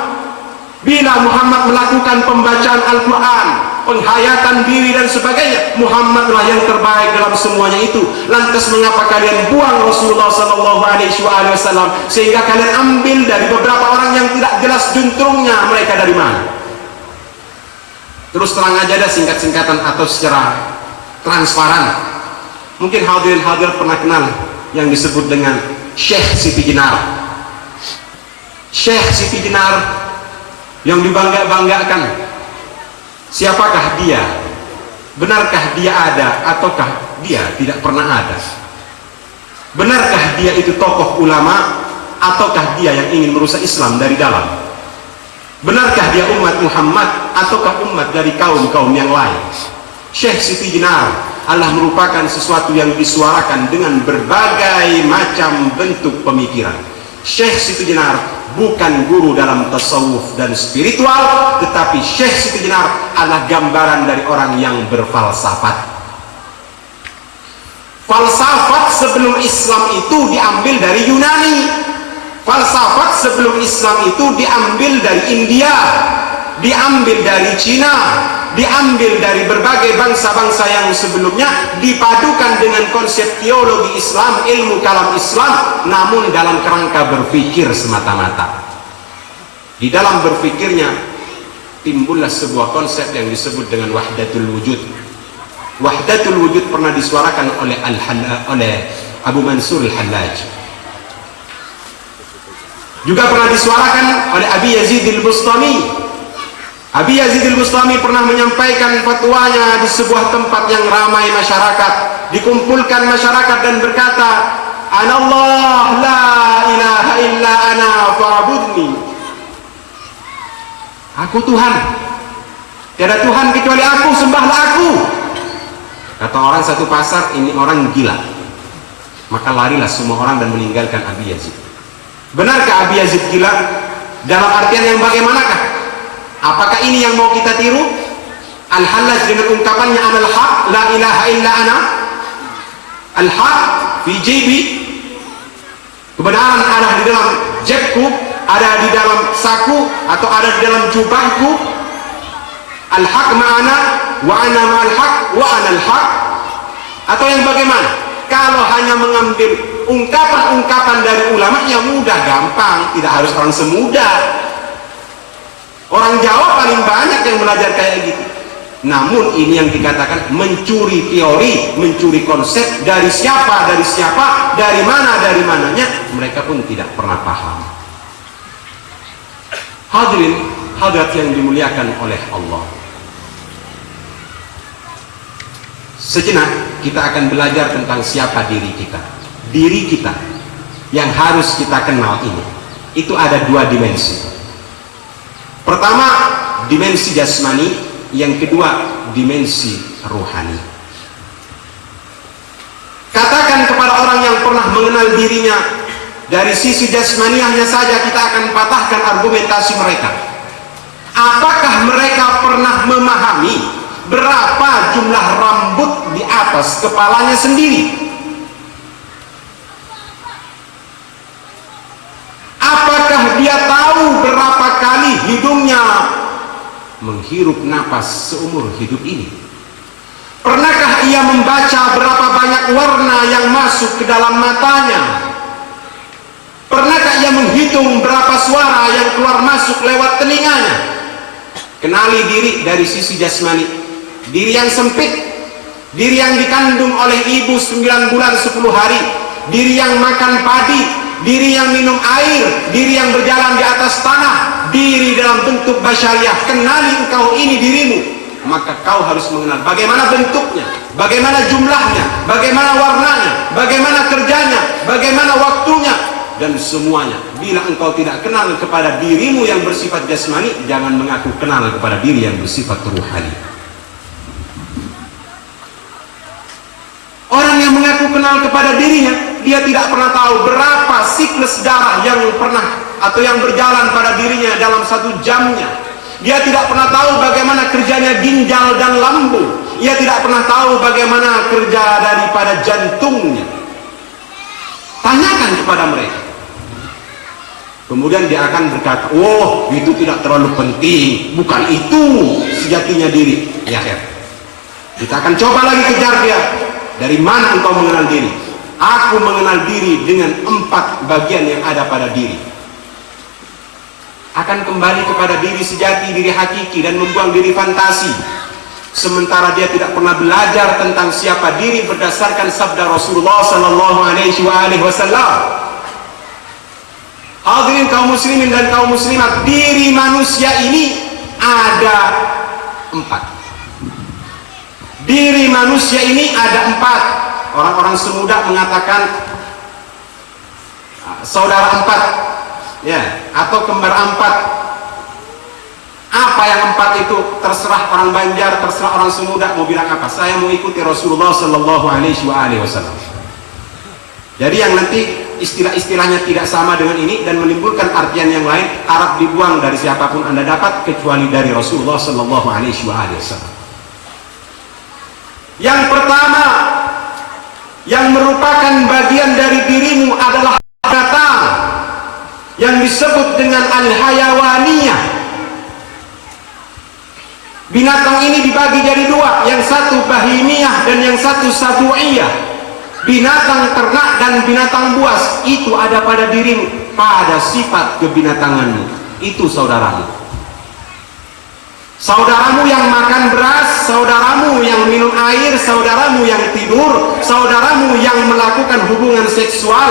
Bila Muhammad melakukan pembacaan Al-Quran, penghayatan diri dan sebagainya, Muhammadlah yang terbaik dalam semuanya itu. Lantas mengapa kalian buang Rasulullah Sallallahu Alaihi Wasallam sehingga kalian ambil dari beberapa orang yang tidak jelas juntrungnya mereka dari mana? Terus terang aja ada singkat-singkatan atau secara transparan. Mungkin hadirin-hadirat pernah kenal yang disebut dengan Syekh Siti Jenar. Syekh Siti Jenar yang dibangga-banggakan. Siapakah dia? Benarkah dia ada ataukah dia tidak pernah ada? Benarkah dia itu tokoh ulama ataukah dia yang ingin merusak Islam dari dalam? Benarkah dia umat Muhammad ataukah umat dari kaum-kaum yang lain? Syekh Siti Jenar adalah merupakan sesuatu yang disuarakan dengan berbagai macam bentuk pemikiran. Syekh Siti Jenar bukan guru dalam tasawuf dan spiritual, tetapi Syekh Siti Jenar adalah gambaran dari orang yang berfalsafat. Falsafat sebelum Islam itu diambil dari Yunani. Falsafat sebelum Islam itu diambil dari India, diambil dari Cina, diambil dari berbagai bangsa-bangsa yang sebelumnya, dipadukan dengan konsep teologi Islam, ilmu kalam Islam, namun dalam kerangka berpikir semata-mata. Di dalam berpikirnya timbullah sebuah konsep yang disebut dengan wahdatul wujud. Wahdatul wujud pernah disuarakan oleh Abu Mansur al-Hallaj, juga pernah disuarakan oleh Abi Yazid al-Bustami. Abi Yazid al-Bustami pernah menyampaikan fatwanya di sebuah tempat yang ramai masyarakat, dikumpulkan masyarakat dan berkata, Anallah la ilaha illa ana fa'budni. Aku Tuhan, tiada Tuhan kecuali aku, sembahlah aku. Kata orang satu pasar, ini orang gila. Maka larilah semua orang dan meninggalkan Abi Yazid. Benarkah Abi Yazid gila? Dalam artian yang bagaimanakah? Apakah ini yang mau kita tiru? Al-Hallaj dengan ungkapannya anal haq, la ilaha illa ana. Al-haq fi jibi, kebenaran ada di dalam jebku, ada di dalam saku, atau ada di dalam jubahku. Al-haq ma'ana, wa ana ma'al haq, wa ana al-haq. Atau yang bagaimana? Kalau hanya mengambil ungkapan-ungkapan dari ulama yang mudah, gampang, tidak harus orang semuda. Orang Jawa paling banyak yang belajar kayak gitu. Namun ini yang dikatakan mencuri teori, mencuri konsep, dari siapa, dari mananya, mereka pun tidak pernah paham. Hadirin hadirat yang dimuliakan oleh Allah, sejenak kita akan belajar tentang siapa diri kita. Diri kita yang harus kita kenal ini, itu ada dua dimensi. Pertama, dimensi jasmani, yang kedua, dimensi rohani. Katakan kepada orang yang pernah mengenal dirinya dari sisi jasmaniahnya saja, kita akan patahkan argumentasi mereka. Apakah mereka pernah memahami berapa jumlah rambut di atas kepalanya sendiri? Apakah dia tahu berapa kali hidungnya menghirup napas seumur hidup ini? Pernahkah ia membaca berapa banyak warna yang masuk ke dalam matanya? Pernahkah ia menghitung berapa suara yang keluar masuk lewat telinganya? Kenali diri dari sisi jasmani. Diri yang sempit, diri yang dikandung oleh ibu 9 bulan 10 hari, diri yang makan padi, diri yang minum air, diri yang berjalan di atas tanah, diri dalam bentuk basyariah. Kenali engkau ini dirimu, maka kau harus mengenal bagaimana bentuknya, bagaimana jumlahnya, bagaimana warnanya, bagaimana kerjanya, bagaimana waktunya, dan semuanya. Bila engkau tidak kenal kepada dirimu yang bersifat jasmani, jangan mengaku kenal kepada diri yang bersifat ruhani. Orang yang mengaku kenal kepada dirinya, dia tidak pernah tahu berapa siklus darah yang pernah atau yang berjalan pada dirinya dalam 1 jamnya. Dia tidak pernah tahu bagaimana kerjanya ginjal dan lambung. Ia tidak pernah tahu bagaimana kerja daripada jantungnya. Tanyakan kepada mereka. Kemudian dia akan berkata, oh itu tidak terlalu penting, bukan itu sejatinya diri. Ya, kita akan coba lagi kejar dia. Dari mana engkau mengenal diri? Aku mengenal diri dengan 4 bagian yang ada pada diri. Akan kembali kepada diri sejati, diri hakiki, dan membuang diri fantasi. Sementara dia tidak pernah belajar tentang siapa diri berdasarkan sabda Rasulullah sallallahu alaihi wasallam. Hadirin kaum muslimin dan kaum muslimat, diri manusia ini ada 4. Diri manusia ini ada 4. Orang-orang semuda mengatakan saudara 4, ya, atau kembar 4. Apa yang 4 itu? Terserah orang Banjar, terserah orang semuda mau bilang apa. Saya mau ikuti Rasulullah sallallahu alaihi wasallam. Jadi yang nanti istilah-istilahnya tidak sama dengan ini dan menimbulkan artian yang lain, harap dibuang dari siapapun Anda dapat kecuali dari Rasulullah sallallahu alaihi wasallam. Yang pertama, yang merupakan bagian dari dirimu adalah binatang yang disebut dengan al-hayawaniyah. Binatang ini dibagi jadi 2, yang satu bahimiyah dan yang satu sabu'iyah. Binatang ternak dan binatang buas itu ada pada dirimu, pada sifat kebinatanganmu. Itu saudaramu. Saudaramu yang makan beras, saudaramu yang minum air, saudaramu yang tidur, saudaramu yang melakukan hubungan seksual,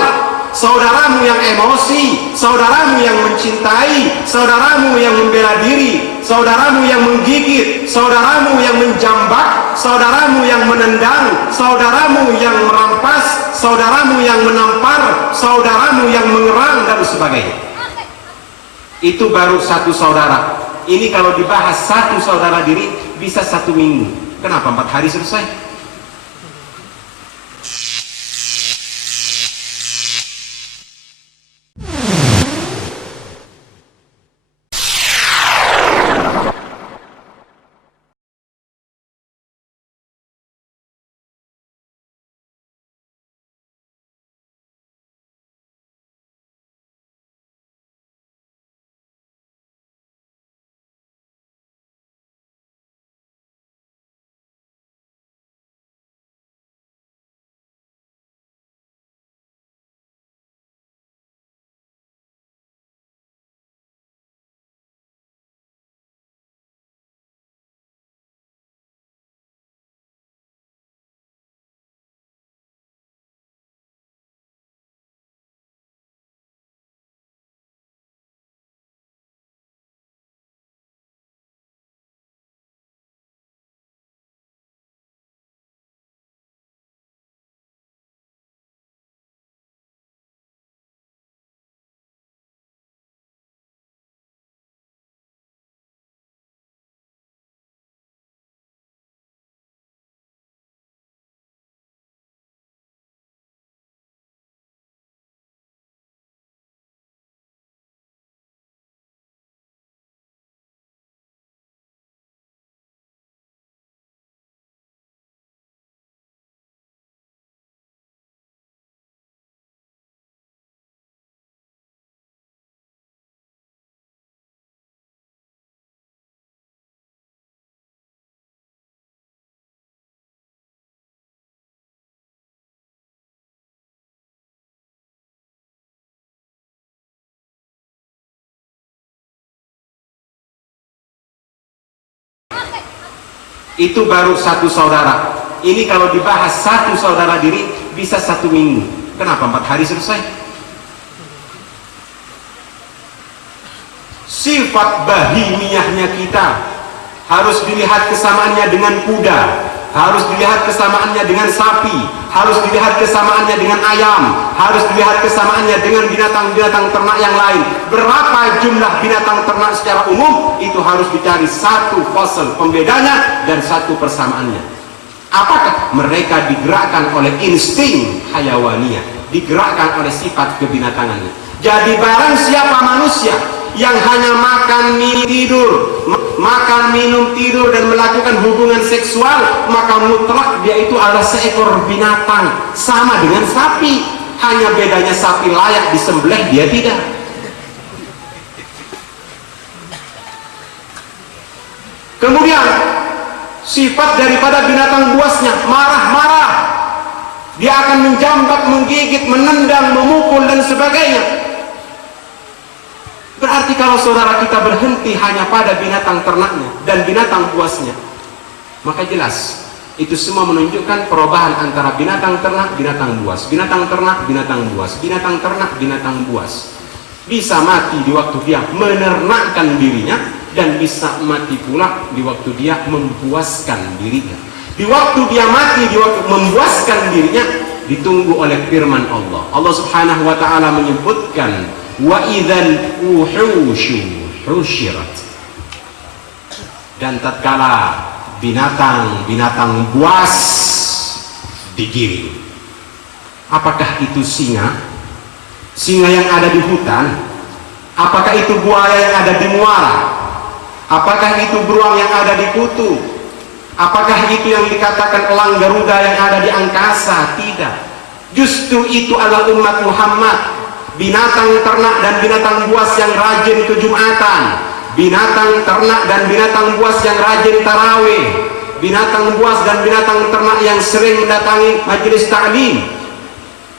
saudaramu yang emosi, saudaramu yang mencintai, saudaramu yang membela diri, saudaramu yang menggigit, saudaramu yang menjambak, saudaramu yang menendang, saudaramu yang merampas, saudaramu yang menampar, saudaramu yang mengerang, dan sebagainya. Itu baru satu saudara. Ini kalau dibahas satu saudara diri bisa 1 minggu. Kenapa 4 hari selesai? Itu baru satu saudara. Ini kalau dibahas satu saudara diri bisa 1 minggu. Kenapa 4 hari selesai? Sifat bahimiyahnya kita harus dilihat kesamaannya dengan kuda, harus dilihat kesamaannya dengan sapi, harus dilihat kesamaannya dengan ayam, harus dilihat kesamaannya dengan binatang-binatang ternak yang lain. Berapa jumlah binatang ternak secara umum, itu harus dicari satu fasal pembedanya dan satu persamaannya. Apakah mereka digerakkan oleh insting hayawaniyah, digerakkan oleh sifat kebinatangannya. Jadi barang siapa manusia yang hanya makan, minum, tidur, makan, minum, tidur dan melakukan hubungan seksual, maka mutlak dia itu adalah seekor binatang, sama dengan sapi. Hanya bedanya sapi layak disembelih, dia tidak. Kemudian sifat daripada binatang buasnya marah-marah, dia akan menjambak, menggigit, menendang, memukul dan sebagainya. Berarti kalau saudara kita berhenti hanya pada binatang ternaknya dan binatang buasnya, maka jelas itu semua menunjukkan perubahan antara binatang ternak, binatang buas, binatang ternak, binatang buas, binatang ternak, binatang buas. Bisa mati di waktu dia menernakkan dirinya, dan bisa mati pula di waktu dia membuaskan dirinya. Di waktu dia mati, di waktu membuaskan dirinya, ditunggu oleh firman Allah. Allah Subhanahu wa ta'ala menyebutkan, wa idzal wuhushu husyirat, dan tatkala binatang-binatang buas digiring. Apakah itu singa? Singa yang ada di hutan? Apakah itu buaya yang ada di muara? Apakah itu beruang yang ada di kutu? Apakah itu yang dikatakan elang Garuda yang ada di angkasa? Tidak. Justru itu adalah umat Muhammad, binatang ternak dan binatang buas yang rajin ke Jumatan, binatang ternak dan binatang buas yang rajin tarawih, binatang buas dan binatang ternak yang sering mendatangi majelis ta'lim.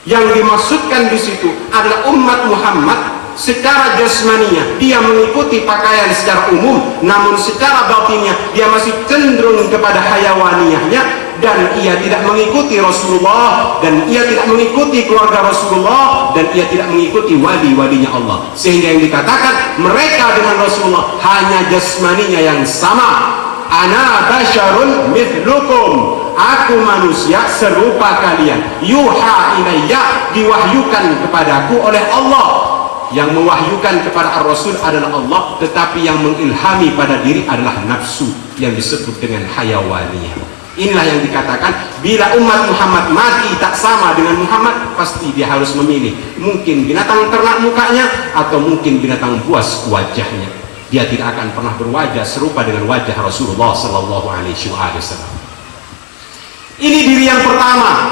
Yang dimaksudkan di situ adalah umat Muhammad. Secara jasmaninya dia mengikuti pakaian secara umum, namun secara batinnya dia masih cenderung kepada hayawaniyahnya, dan ia tidak mengikuti Rasulullah, dan ia tidak mengikuti keluarga Rasulullah, dan ia tidak mengikuti wali-walinya Allah, sehingga yang dikatakan mereka dengan Rasulullah hanya jasmaninya yang sama. Ana basyarun mithlukum, aku manusia serupa kalian. Yuha ilayya, diwahyukan kepadaku oleh Allah. Yang mewahyukan kepada Ar-Rasul adalah Allah, tetapi yang mengilhami pada diri adalah nafsu yang disebut dengan hayawaniyah. Inilah yang dikatakan bila umat Muhammad mati tak sama dengan Muhammad, pasti dia harus memilih mungkin binatang ternak mukanya atau mungkin binatang buas wajahnya. Dia tidak akan pernah berwajah serupa dengan wajah Rasulullah Sallallahu Alaihi Wasallam. Ini diri yang pertama.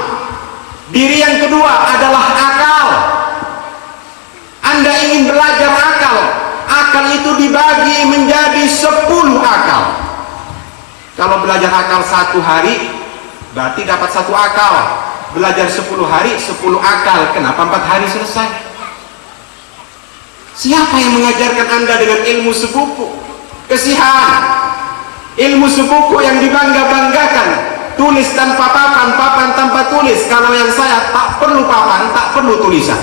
Diri yang kedua adalah akal. Anda ingin belajar akal, akal itu dibagi menjadi 10 akal. Kalau belajar akal 1 hari, berarti dapat 1 akal. Belajar 10 hari, 10 akal. Kenapa 4 hari selesai? Siapa yang mengajarkan Anda dengan ilmu sebuku? Kesihan. Ilmu sebuku yang dibangga-banggakan. Tulis tanpa papan, papan tanpa tulis. Kalau yang saya tak perlu papan, tak perlu tulisan.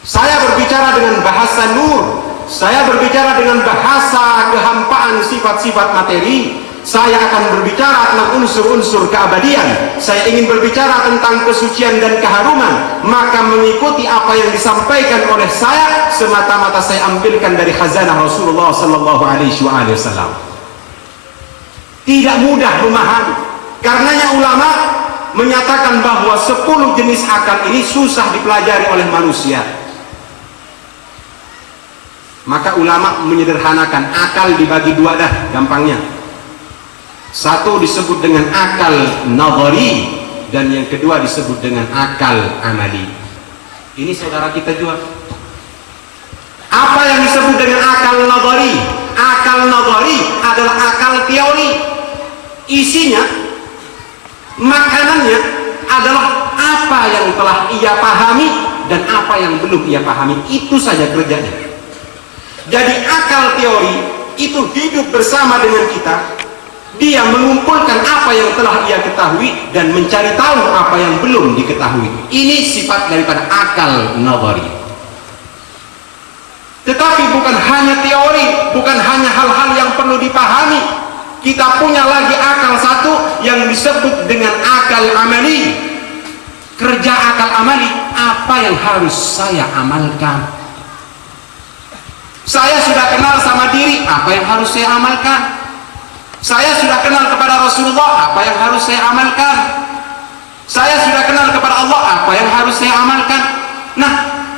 Saya berbicara dengan bahasa nur. Saya berbicara dengan bahasa kehampaan sifat-sifat materi. Saya akan berbicara tentang unsur-unsur keabadian. Saya ingin berbicara tentang kesucian dan keharuman. Maka mengikuti apa yang disampaikan oleh saya, semata-mata saya ambilkan dari khazanah Rasulullah Sallallahu Alaihi Wasallam. Tidak mudah memahami. Karenanya ulama menyatakan bahwa 10 jenis akal ini susah dipelajari oleh manusia. Maka ulama menyederhanakan akal dibagi 2 dah gampangnya. Satu disebut dengan akal nadhari, dan yang kedua disebut dengan akal amali. Ini saudara kita juga. Apa yang disebut dengan akal nadhari? Akal nadhari adalah akal teori. Isinya, makanannya adalah apa yang telah ia pahami dan apa yang belum ia pahami. Itu saja kerjanya. Jadi akal teori itu hidup bersama dengan kita. Dia mengumpulkan apa yang telah ia ketahui dan mencari tahu apa yang belum diketahui. Ini sifat daripada akal nadhari. Tetapi bukan hanya teori, bukan hanya hal-hal yang perlu dipahami. Kita punya lagi akal satu yang disebut dengan akal amali. Kerja akal amali, apa yang harus saya amalkan? Saya sudah kenal sama diri, apa yang harus saya amalkan? Saya sudah kenal kepada Rasulullah, apa yang harus saya amalkan? Saya sudah kenal kepada Allah, apa yang harus saya amalkan? Nah,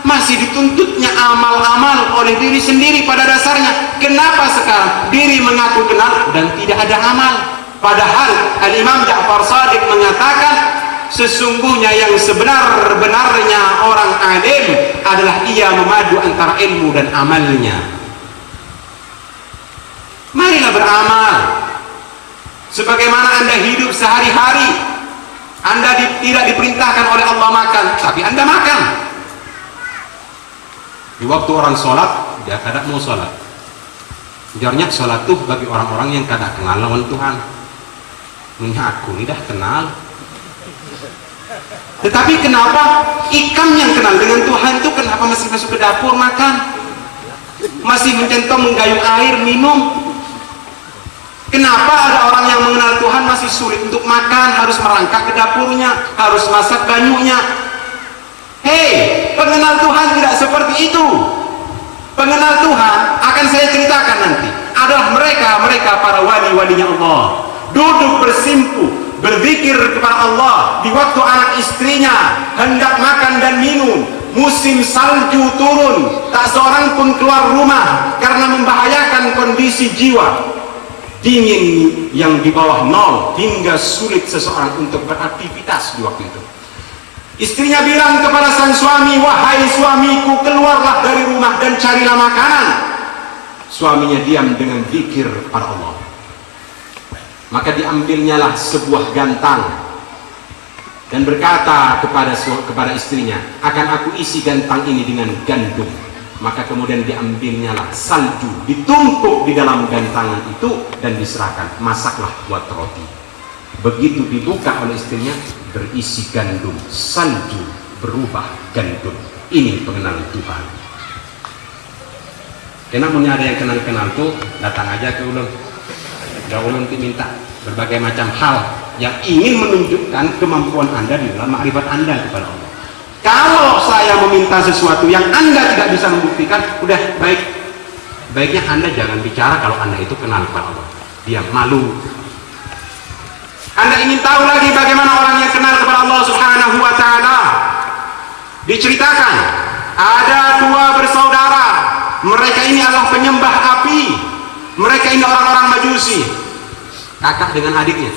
masih dituntutnya amal-amal oleh diri sendiri pada dasarnya. Kenapa sekarang diri mengaku kenal dan tidak ada amal? Padahal Al-Imam Ja'far Shadiq mengatakan, sesungguhnya yang sebenar-benarnya orang alim adalah ia memadu antara ilmu dan amalnya. Marilah beramal sebagaimana Anda hidup sehari-hari. Anda tidak diperintahkan oleh Allah makan, tapi Anda makan. Di waktu orang sholat, dia kadang mau sholat. Ujarnya sholat tuh bagi orang-orang yang kadang kenal lawan Tuhan. Mengaku ini dah kenal. Tetapi kenapa ikam yang kenal dengan Tuhan itu kenapa masih masuk ke dapur makan? Masih mencentong menggayung air minum? Kenapa ada orang yang mengenal Tuhan masih sulit untuk makan, harus merangkak ke dapurnya, harus masak banyunya? Hei, pengenal Tuhan tidak seperti itu. Pengenal Tuhan akan saya ceritakan nanti adalah mereka para wali-walinya Allah. Duduk bersimpu, berzikir kepada Allah di waktu anak istrinya hendak makan dan minum. Musim salju turun, tak seorang pun keluar rumah karena membahayakan kondisi jiwa. Dingin yang di bawah 0 hingga sulit seseorang untuk beraktivitas di waktu itu. Istrinya bilang kepada sang suami, wahai suamiku, keluarlah dari rumah dan carilah makanan. Suaminya diam dengan zikir pada Allah. Maka diambilnyalah sebuah gantang dan berkata kepada istrinya, akan aku isi gantang ini dengan gandum. Maka kemudian diambilnyalah salju, ditumpuk di dalam gantangan itu dan diserahkan, masaklah buat roti. Begitu dibuka oleh istrinya, berisi gandum, salju berubah gandum. Ini pengenalan Tuhan. Kenapa ada yang kenal-kenal tuh, datang aja ke ulun. Ya ulun minta berbagai macam hal yang ingin menunjukkan kemampuan Anda di dalam makrifat Anda kepada Allah. Kalau saya meminta sesuatu yang Anda tidak bisa membuktikan, udah baiknya Anda jangan bicara kalau Anda itu kenal kepada Allah. Dia malu. Anda ingin tahu lagi bagaimana orang yang kenal kepada Allah Subhanahu wa Ta'ala? Diceritakan ada dua bersaudara. Mereka ini adalah penyembah api. Mereka ini orang-orang Majusi, kakak dengan adiknya.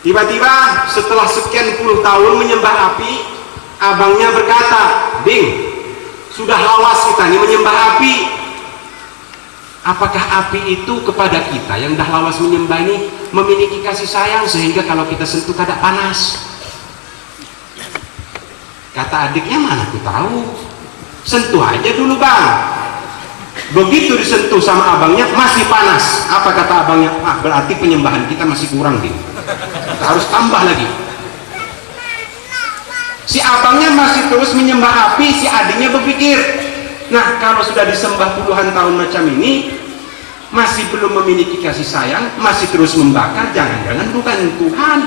Tiba-tiba setelah sekian puluh tahun menyembah api, abangnya berkata, "Ding, sudah lawas kita ini menyembah api. Apakah api itu kepada kita yang dah lawas menyembah ini memiliki kasih sayang sehingga kalau kita sentuh kada panas?" Kata adiknya, "Mana aku tahu, sentuh aja dulu bang." Begitu disentuh sama abangnya masih panas. Apa kata abangnya? Berarti penyembahan kita masih kurang, Ding. Kita harus tambah lagi. Si abangnya masih terus menyembah api, si adiknya berpikir, nah kalau sudah disembah puluhan tahun macam ini masih belum memiliki kasih sayang, masih terus membakar, jangan-jangan bukan Tuhan.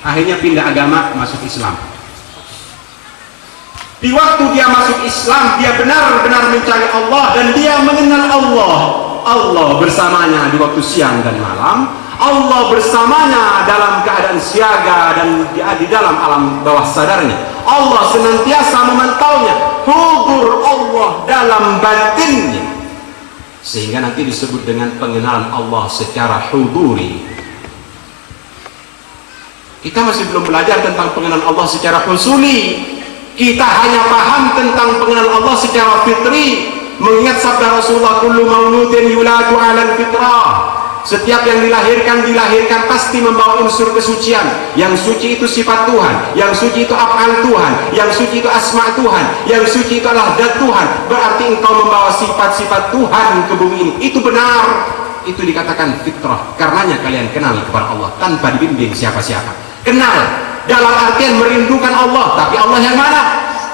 Akhirnya pindah agama, masuk Islam. Di waktu dia masuk Islam, dia benar-benar mencari Allah dan dia mengenal Allah. Allah bersamanya di waktu siang dan malam. Allah bersamanya dalam keadaan siaga dan di dalam alam bawah sadarnya. Allah senantiasa memantaunya. Hudur Allah dalam batinnya. Sehingga nanti disebut dengan pengenalan Allah secara huduri. Kita masih belum belajar tentang pengenalan Allah secara husuli. Kita hanya paham tentang pengenalan Allah secara fitri, mengingat sabda Rasulullah, kullu mauludin yuladu 'alal fitrah. Setiap yang dilahirkan pasti membawa unsur kesucian. Yang suci itu sifat Tuhan, yang suci itu af'al Tuhan, yang suci itu asma Tuhan, yang suci itu adalah zat Tuhan. Berarti engkau membawa sifat-sifat Tuhan ke bumi ini. Itu benar. Itu dikatakan fitrah. Karenanya kalian kenal kepada Allah tanpa dibimbing siapa-siapa. Kenal dalam artian merindukan Allah, tapi Allah yang mana?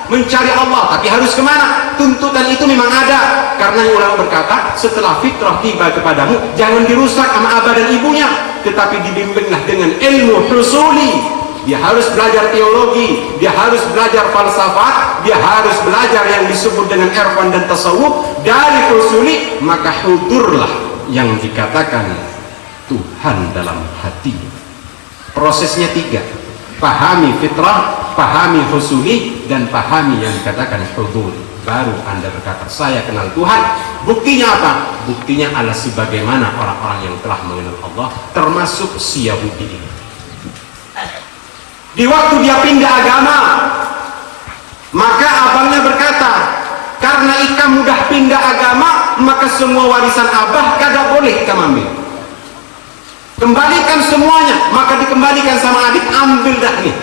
Mencari Allah, tapi harus kemana? Tuntutan itu memang ada. Karena ulama berkata, setelah fitrah tiba kepadamu, jangan dirusak sama abah dan ibunya, tetapi dibimbinglah dengan ilmu husuli. Dia harus belajar teologi, dia harus belajar falsafat, dia harus belajar yang disebut dengan irfan dan tasawuf. Dari husuli, maka hudurlah yang dikatakan Tuhan dalam hati. Prosesnya tiga: pahami fitrah, pahami husuli, dan pahami yang dikatakan hudur. Baru Anda berkata, saya kenal Tuhan. Buktinya apa? Buktinya adalah sebagaimana orang-orang yang telah mengenal Allah, termasuk si Yahudi ini. Di waktu dia pindah agama, maka abangnya berkata, karena ikam mudah pindah agama, maka semua warisan abah kada boleh ikam ambil. Kembalikan semuanya. Maka dikembalikan sama adik, ambil dah nih.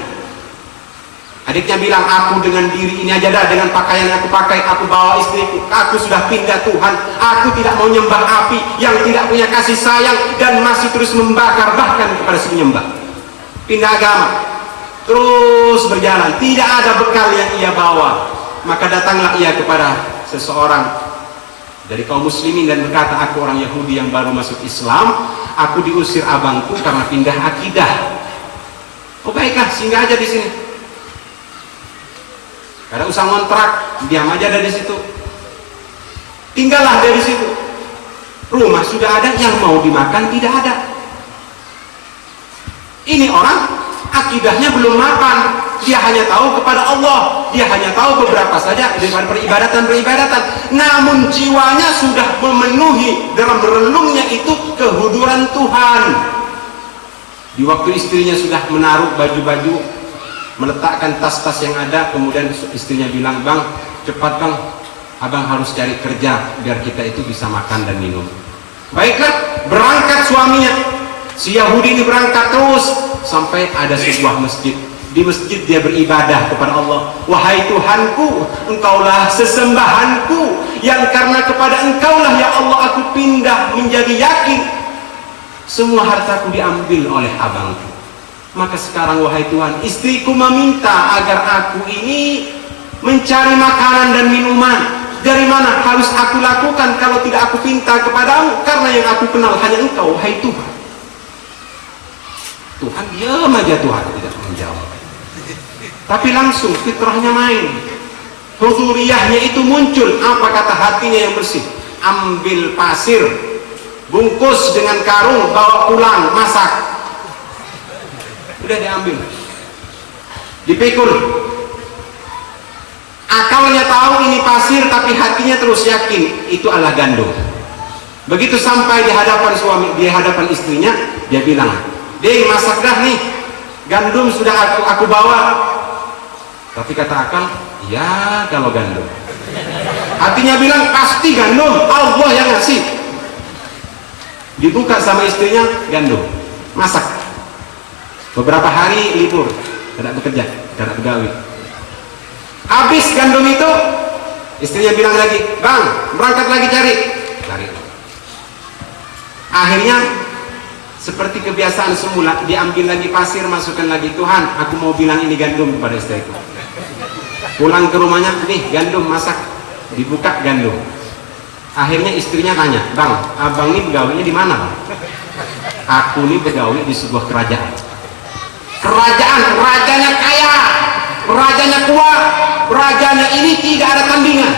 Adiknya bilang, aku dengan diri ini aja dah, dengan pakaian yang aku pakai, aku bawa istriku, aku sudah pindah Tuhan, aku tidak mau nyembah api yang tidak punya kasih sayang dan masih terus membakar bahkan kepada si penyembah. Pindah agama, terus berjalan, tidak ada bekal yang ia bawa. Maka datanglah ia kepada seseorang dari kaum muslimin dan berkata, aku orang Yahudi yang baru masuk Islam, aku diusir abangku karena pindah akidah. Oh baiklah, singgah aja di sini. Kada usah ngontrak, diam aja dari situ. Tinggallah dari situ. Rumah sudah ada, yang mau dimakan tidak ada. Ini orang akidahnya belum mapan, dia hanya tahu kepada Allah, dia hanya tahu beberapa saja dengan peribadatan, namun jiwanya sudah memenuhi dalam relungnya itu kehuduran Tuhan. Di waktu istrinya sudah menaruh baju-baju, meletakkan tas-tas yang ada, kemudian istrinya bilang, bang cepat bang, abang harus cari kerja biar kita itu bisa makan dan minum. Baiklah, berangkat suaminya. Si Yahudi ini berangkat terus sampai ada sebuah masjid. Di masjid dia beribadah kepada Allah. Wahai Tuhanku, engkaulah sesembahanku, yang karena kepada engkaulah ya Allah aku pindah menjadi yakin. semua hartaku diambil oleh abangku. Maka sekarang wahai Tuhan, istriku meminta agar aku ini mencari makanan dan minuman. Dari mana harus aku lakukan kalau tidak aku minta kepadamu? Karena yang aku kenal hanya Engkau, wahai Tuhan. Tuhan diam aja, Tuhan tidak menjawab. Tapi langsung fitrahnya main. Huduriyahnya itu muncul. Apa kata hatinya yang bersih? Ambil pasir, bungkus dengan karung, bawa pulang, masak. Udah diambil, dipikul. Akalnya tahu ini pasir, tapi hatinya terus yakin itu adalah gandum. Begitu sampai di hadapan suami, di hadapan istrinya, dia bilang, "Deh, masak dah nih, gandum sudah aku bawa." Tapi kata akal, ya kalau gandum. Hatinya bilang pasti gandum, Allah yang ngasih. Dibuka sama istrinya, gandum, masak. Beberapa hari libur, tidak bekerja, tidak begawi. Habis gandum itu, istrinya bilang lagi, "Bang, berangkat lagi cari." Lari. Akhirnya seperti kebiasaan semula, diambil lagi pasir, masukkan lagi. "Tuhan, aku mau bilang ini gandum kepada istriku." Pulang ke rumahnya, "Nih gandum, masak." Dibuka gandum. Akhirnya istrinya tanya, "Bang, abang ini begawinya di mana, Bang?" "Aku ini begawi di sebuah kerajaan." Kerajaan, rajanya kaya, rajanya kuat, rajanya ini tidak ada tandingan.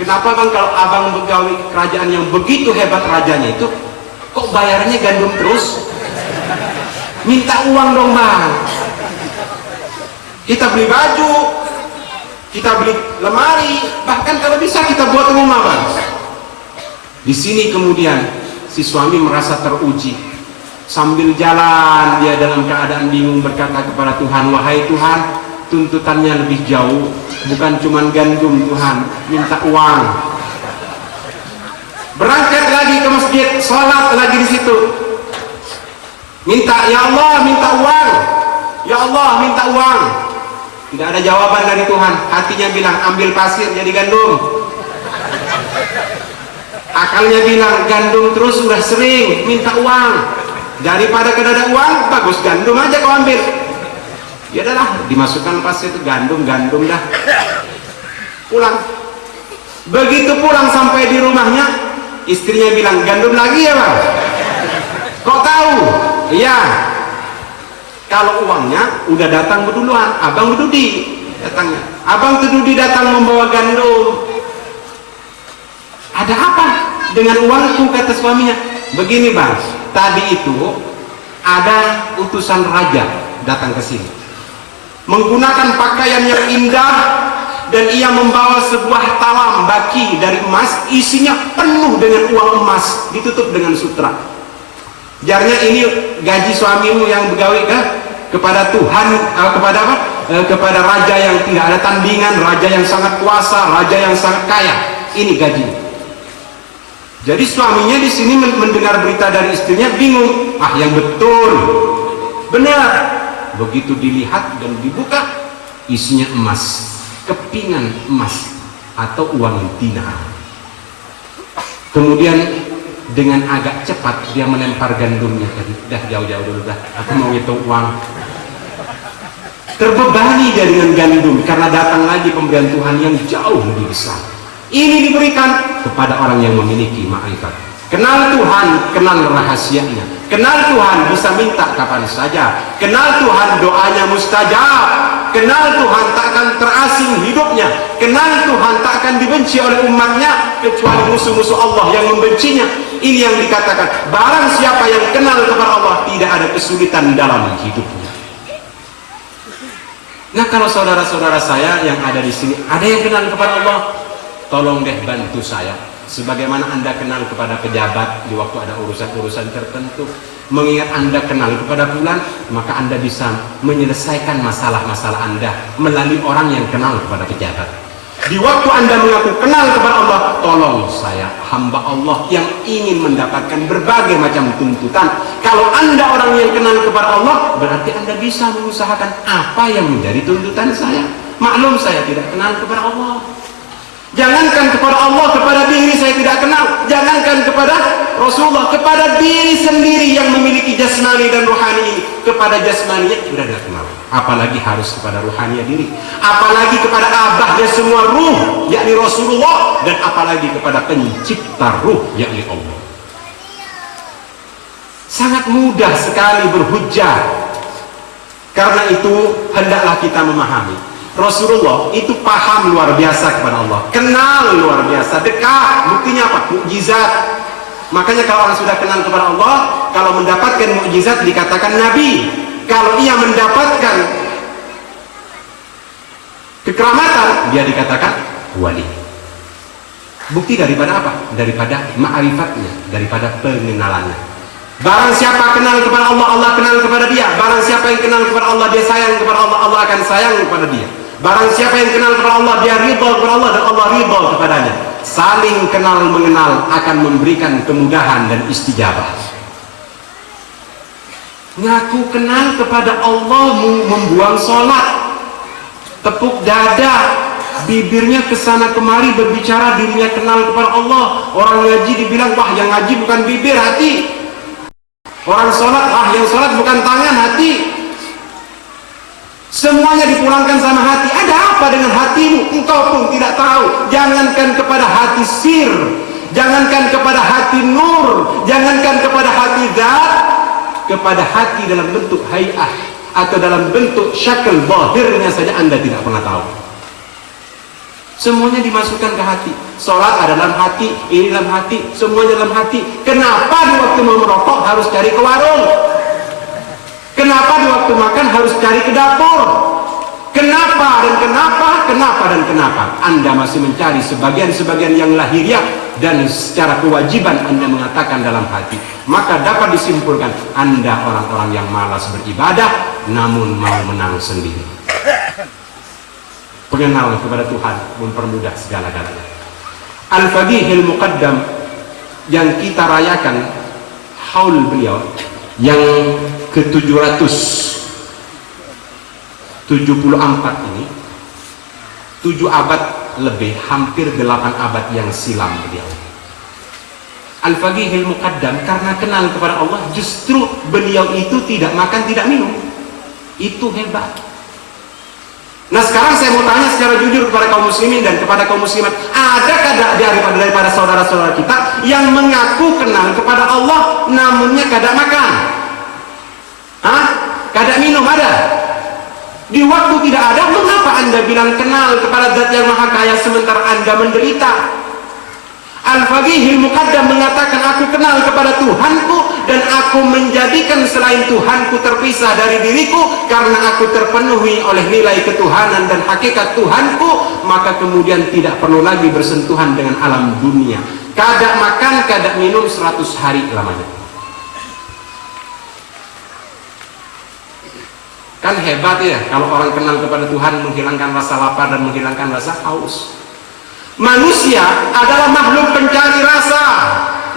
Kenapa, Bang, kalau abang begawi kerajaan yang begitu hebat rajanya itu, kok bayarnya gandum terus? Minta uang dong, Bang. Kita beli baju, kita beli lemari, bahkan kalau bisa kita buat rumah, Bang. Di sini kemudian si suami merasa teruji. Sambil jalan dia dalam keadaan bingung berkata kepada Tuhan, "Wahai Tuhan, tuntutannya lebih jauh, bukan cuma gandum, Tuhan, minta uang." Berangkat lagi ke masjid, sholat lagi di situ, minta, "Ya Allah, minta uang, ya Allah, minta uang." Tidak ada jawaban dari Tuhan. Hatinya bilang, "Ambil pasir jadi gandum." Akalnya bilang, "Gandum terus sudah sering, minta uang. Daripada kada ada uang, bagus gandum aja kau ambil." Ya adalah, dimasukkan pasir itu gandum dah. Pulang. Begitu pulang sampai di rumahnya, istrinya bilang, "Gandum lagi ya, Bang?" "Kok tahu?" "Iya. Kalau uangnya udah datang berduluan, abang berdudi datangnya. Abang berdudi datang membawa gandum." "Ada apa dengan uangku?" kata suaminya. "Begini, Bang, tadi itu ada utusan raja datang ke sini menggunakan pakaian yang indah, dan ia membawa sebuah talam baki dari emas, isinya penuh dengan uang emas, ditutup dengan sutra. Jarnya ini gaji suamimu yang begawi kepada Tuhan, kepada apa? Kepada raja yang tidak ada tandingan, raja yang sangat kuasa, raja yang sangat kaya. Ini gaji." Jadi suaminya di sini mendengar berita dari istrinya bingung. Ah, yang betul, benar. Begitu dilihat dan dibuka, isinya emas, kepingan emas atau uang dinar. Kemudian dengan agak cepat dia melempar gandumnya tadi. "Dah, jauh-jauh dulu dah, aku mau hitung uang." Terbebani dia dengan gandum karena datang lagi pemberian Tuhan yang jauh lebih besar. Ini diberikan kepada orang yang memiliki ma'rifat. Kenal Tuhan, kenal rahasianya. Kenal Tuhan bisa minta kapan saja. Kenal Tuhan doanya mustajab. Kenal Tuhan tak akan terasing hidupnya. Kenal Tuhan tak akan dibenci oleh umatnya kecuali musuh-musuh Allah yang membencinya. Ini yang dikatakan, barang siapa yang kenal kepada Allah tidak ada kesulitan dalam hidupnya. Nah, kalau saudara-saudara saya yang ada di sini ada yang kenal kepada Allah, tolong deh bantu saya. Sebagaimana Anda kenal kepada pejabat di waktu ada urusan-urusan tertentu, mengingat Anda kenal kepada bulan, maka Anda bisa menyelesaikan masalah-masalah Anda melalui orang yang kenal kepada pejabat. Di waktu Anda mengaku kenal kepada Allah, tolong saya, hamba Allah yang ingin mendapatkan berbagai macam tuntutan. Kalau Anda orang yang kenal kepada Allah, berarti Anda bisa mengusahakan apa yang menjadi tuntutan saya. Maklum saya tidak kenal kepada Allah. Jangankan kepada Allah, kepada diri saya tidak kenal. Jangankan kepada Rasulullah, kepada diri sendiri yang memiliki jasmani dan rohani ini. Kepada jasmaninya sudah tidak kenal, apalagi harus kepada rohaninya diri, apalagi kepada abahnya semua ruh, yakni Rasulullah, dan apalagi kepada pencipta ruh, yakni Allah. Sangat mudah sekali berhujjah. Karena itu hendaklah kita memahami Rasulullah itu paham luar biasa kepada Allah, kenal luar biasa, dekat. Buktinya apa? Mukjizat. Makanya kalau orang sudah kenal kepada Allah, kalau mendapatkan mukjizat dikatakan nabi. Kalau ia mendapatkan kekeramatan, dia dikatakan wali. Bukti daripada apa? Daripada ma'rifatnya, daripada pengenalannya. Barang siapa kenal kepada Allah, Allah kenal kepada dia. Barang siapa yang kenal kepada Allah, dia sayang kepada Allah, Allah akan sayang kepada dia. Barang siapa yang kenal kepada Allah, dia ridha kepada Allah, dan Allah ridha kepadanya. Saling kenal mengenal akan memberikan kemudahan dan istijabah. Ngaku kenal kepada Allah, membuang sholat, tepuk dada, bibirnya kesana kemari berbicara dirinya kenal kepada Allah. Orang ngaji dibilang, wah yang ngaji bukan bibir, hati. Orang sholat, yang sholat bukan tangan, hati. Semuanya dipulangkan sama hati. Ada apa dengan hatimu? Engkau pun tidak tahu. Jangankan kepada hati sir, jangankan kepada hati nur, jangankan kepada hati zat, kepada hati dalam bentuk hay'ah atau dalam bentuk syakl zahirnya saja Anda tidak pernah tahu. Semuanya dimasukkan ke hati. Sholat ada dalam hati, ini dalam hati, semuanya dalam hati. Kenapa di waktu mau merokok harus cari ke warung? Kenapa di waktu makan harus cari ke dapur? Kenapa dan kenapa? Kenapa dan kenapa? Anda masih mencari sebagian-sebagian yang lahiriah dan secara kewajiban Anda mengatakan dalam hati. Maka dapat disimpulkan Anda orang-orang yang malas beribadah namun mau menang sendiri. Pengenalan kepada Tuhan mempermudah segala-galanya. Al-Faqihil Muqaddam yang kita rayakan haul beliau yang ke-774 ini, 7 abad lebih, hampir 8 abad yang silam beliau. Al-Faqihil Muqaddam karena kenal kepada Allah, justru beliau itu tidak makan tidak minum. Itu hebat. Nah sekarang saya mau tanya secara jujur kepada kaum muslimin dan kepada kaum muslimat, adakah daripada saudara-saudara kita yang mengaku kenal kepada Allah namunnya kada makan? Kada minum? Ada? Di waktu tidak ada, mengapa Anda bilang kenal kepada Zat yang Maha Kaya sementara Anda menderita? Al-Faqihil Muqaddam mengatakan, aku kenal kepada Tuhanku dan aku menjadikan selain Tuhanku terpisah dari diriku karena aku terpenuhi oleh nilai ketuhanan dan hakikat Tuhanku, maka kemudian tidak perlu lagi bersentuhan dengan alam dunia. Kada makan, kada minum 100 hari lamanya. Kan hebat ya kalau orang kenal kepada Tuhan, menghilangkan rasa lapar dan menghilangkan rasa haus. Manusia adalah makhluk pencari rasa,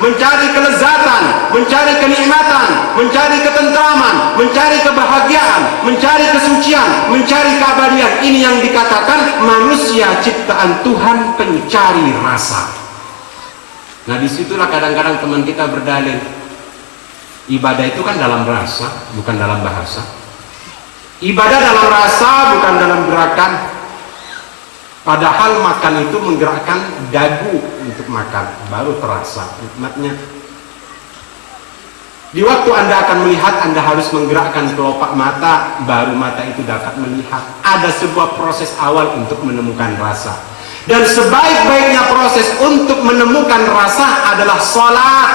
mencari kelezatan, mencari kenikmatan, mencari ketentraman, mencari kebahagiaan, mencari kesucian, mencari keabadian. Ini yang dikatakan manusia ciptaan Tuhan pencari rasa. Nah disitulah kadang-kadang teman kita berdalil, ibadah itu kan dalam rasa, bukan dalam bahasa. Ibadah dalam rasa, bukan dalam gerakan. Padahal makan itu menggerakkan dagu untuk makan, baru terasa nikmatnya. Di waktu Anda akan melihat, Anda harus menggerakkan kelopak mata, baru mata itu dapat melihat. Ada sebuah proses awal untuk menemukan rasa. Dan sebaik-baiknya proses untuk menemukan rasa adalah salat.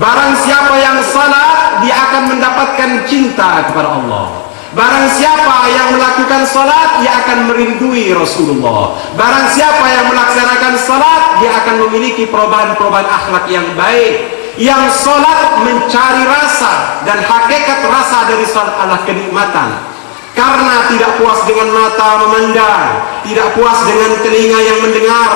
Barang siapa yang salat, dia akan mendapatkan cinta kepada Allah. Barang siapa yang melakukan salat, dia akan merindui Rasulullah. Barang siapa yang melaksanakan salat, dia akan memiliki perubahan-perubahan akhlak yang baik. Yang salat mencari rasa, dan hakikat rasa dari salat adalah kenikmatan. Karena tidak puas dengan mata memandang, tidak puas dengan telinga yang mendengar,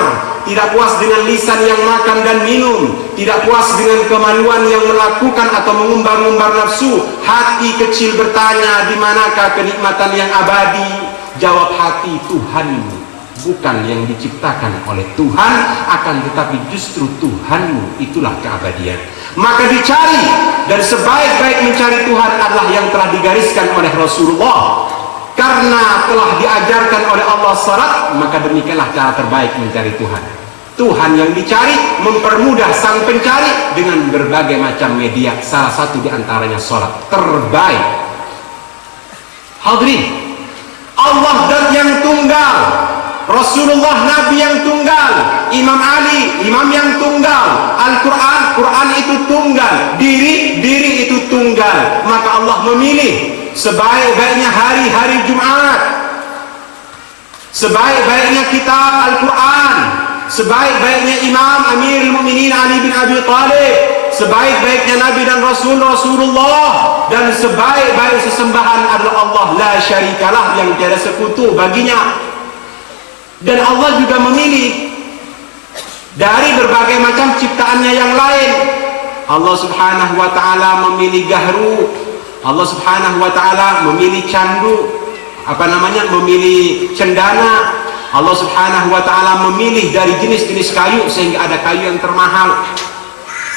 tidak puas dengan lisan yang makan dan minum, tidak puas dengan kemaluan yang melakukan atau mengumbar-umbar nafsu, hati kecil bertanya, di manakah kenikmatan yang abadi? Jawab hati, Tuhanmu. bukan yang diciptakan oleh Tuhan, akan tetapi justru Tuhanmu itulah keabadian. Maka dicari, dan sebaik-baik mencari Tuhan adalah yang telah digariskan oleh Rasulullah. Karena telah diajarkan oleh Allah syarat, maka demikianlah cara terbaik mencari Tuhan. Tuhan yang dicari mempermudah sang pencari dengan berbagai macam media, salah satu diantaranya sholat terbaik. Hadirin, Allah zat yang tunggal, Rasulullah Nabi yang tunggal, Imam Ali imam yang tunggal, Al-Quran Quran itu tunggal, diri itu tunggal. Maka Allah memilih sebaik-baiknya hari Jumat, sebaik-baiknya kitab Al-Quran, sebaik-baiknya Imam Amirul Mukminin Ali bin Abi Thalib, sebaik-baiknya Nabi dan Rasulullah, dan sebaik-baik sesembahan adalah Allah la syarikalah, yang tiada sekutu baginya. Dan Allah juga memilih dari berbagai macam ciptaannya yang lain. Allah subhanahu wa ta'ala memilih gahru, Allah subhanahu wa ta'ala memilih candu, memilih cendana. Allah subhanahu wa ta'ala memilih dari jenis-jenis kayu sehingga ada kayu yang termahal.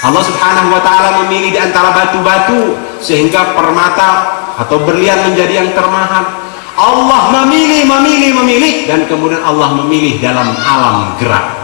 Allah subhanahu wa ta'ala memilih di antara batu-batu sehingga permata atau berlian menjadi yang termahal. Allah memilih, dan kemudian Allah memilih dalam alam gerak.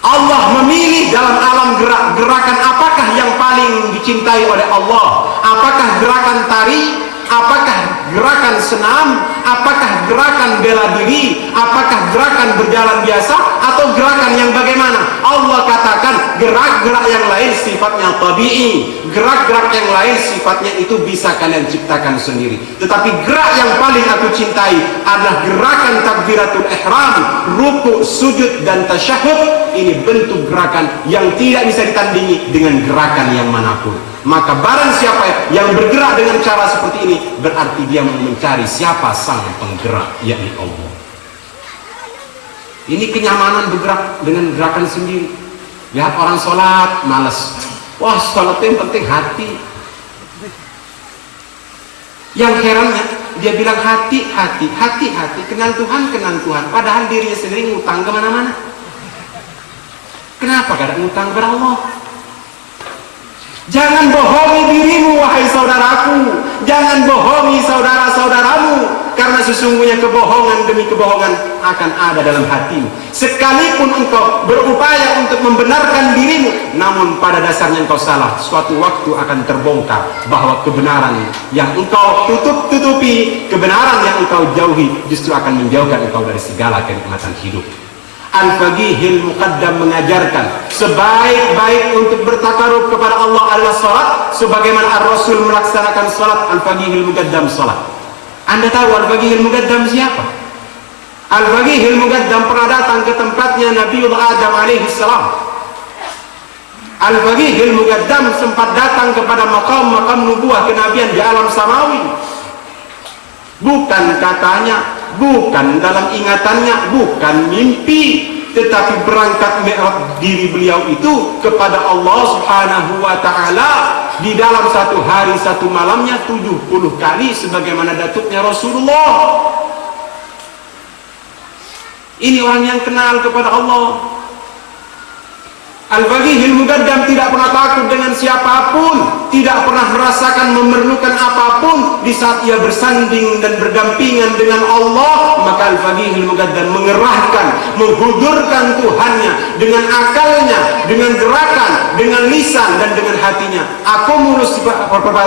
Allah memilih dalam alam gerak. Gerakan apakah yang paling dicintai oleh Allah? Apakah gerakan tari? Apakah gerakan senam? Apakah gerakan bela diri? Apakah gerakan berjalan biasa? Atau gerakan yang bagaimana? Allah katakan gerak-gerak yang lain sifatnya tabi'i, gerak-gerak yang lain sifatnya itu bisa kalian ciptakan sendiri. Tetapi gerak yang paling aku cintai adalah gerakan takbiratul ihram, ruku, sujud, dan tasyahud. Ini bentuk gerakan yang tidak bisa ditandingi dengan gerakan yang manapun. Maka barang siapa yang bergerak dengan cara seperti ini, berarti dia mau mencari siapa sang penggerak, yakni Allah. Ini kenyamanan bergerak dengan gerakan sendiri. Lihat orang sholat malas, wah sholat yang penting hati. Yang herannya dia bilang hati, kenal Tuhan, padahal dirinya sendiri ngutang kemana-mana. Kenapa gak ada ngutang kepada Allah? Jangan bohongi dirimu, wahai saudaraku. Jangan bohongi saudara-saudaramu, karena sesungguhnya kebohongan demi kebohongan akan ada dalam hatimu. Sekalipun engkau berupaya untuk membenarkan dirimu, namun pada dasarnya engkau salah. Suatu waktu akan terbongkar bahwa kebenaran yang engkau tutupi, kebenaran yang engkau jauhi, justru akan menjauhkan engkau dari segala kenikmatan hidup. Al-Faqihil Muqaddam mengajarkan sebaik-baik untuk bertakarub kepada Allah adalah salat, sebagaimana Ar-Rasul melaksanakan salat. Al-Faqihil Muqaddam salat. Anda tahu Al-Faqihil Muqaddam siapa? Al-Faqihil Muqaddam pernah datang ke tempatnya Nabiullah Adam alaihissalam. Al-Faqihil Muqaddam sempat datang kepada makam nubuah kenabian di alam samawi. Bukan katanya, bukan dalam ingatannya, bukan mimpi, tetapi berangkat mi'raj diri beliau itu kepada Allah subhanahu wa ta'ala di dalam satu hari satu malamnya 70 kali sebagaimana datuknya Rasulullah. Ini orang yang kenal kepada Allah. Al-Faqihil Muqaddam tidak pernah takut dengan siapapun, tidak pernah merasakan memerlukan apapun di saat ia bersanding dan berdampingan dengan Allah. Maka Al-Faqihil Muqaddam mengerahkan, menghudurkan Tuhannya dengan akalnya, dengan gerakan, dengan lisan, dan dengan hatinya. Akumulasi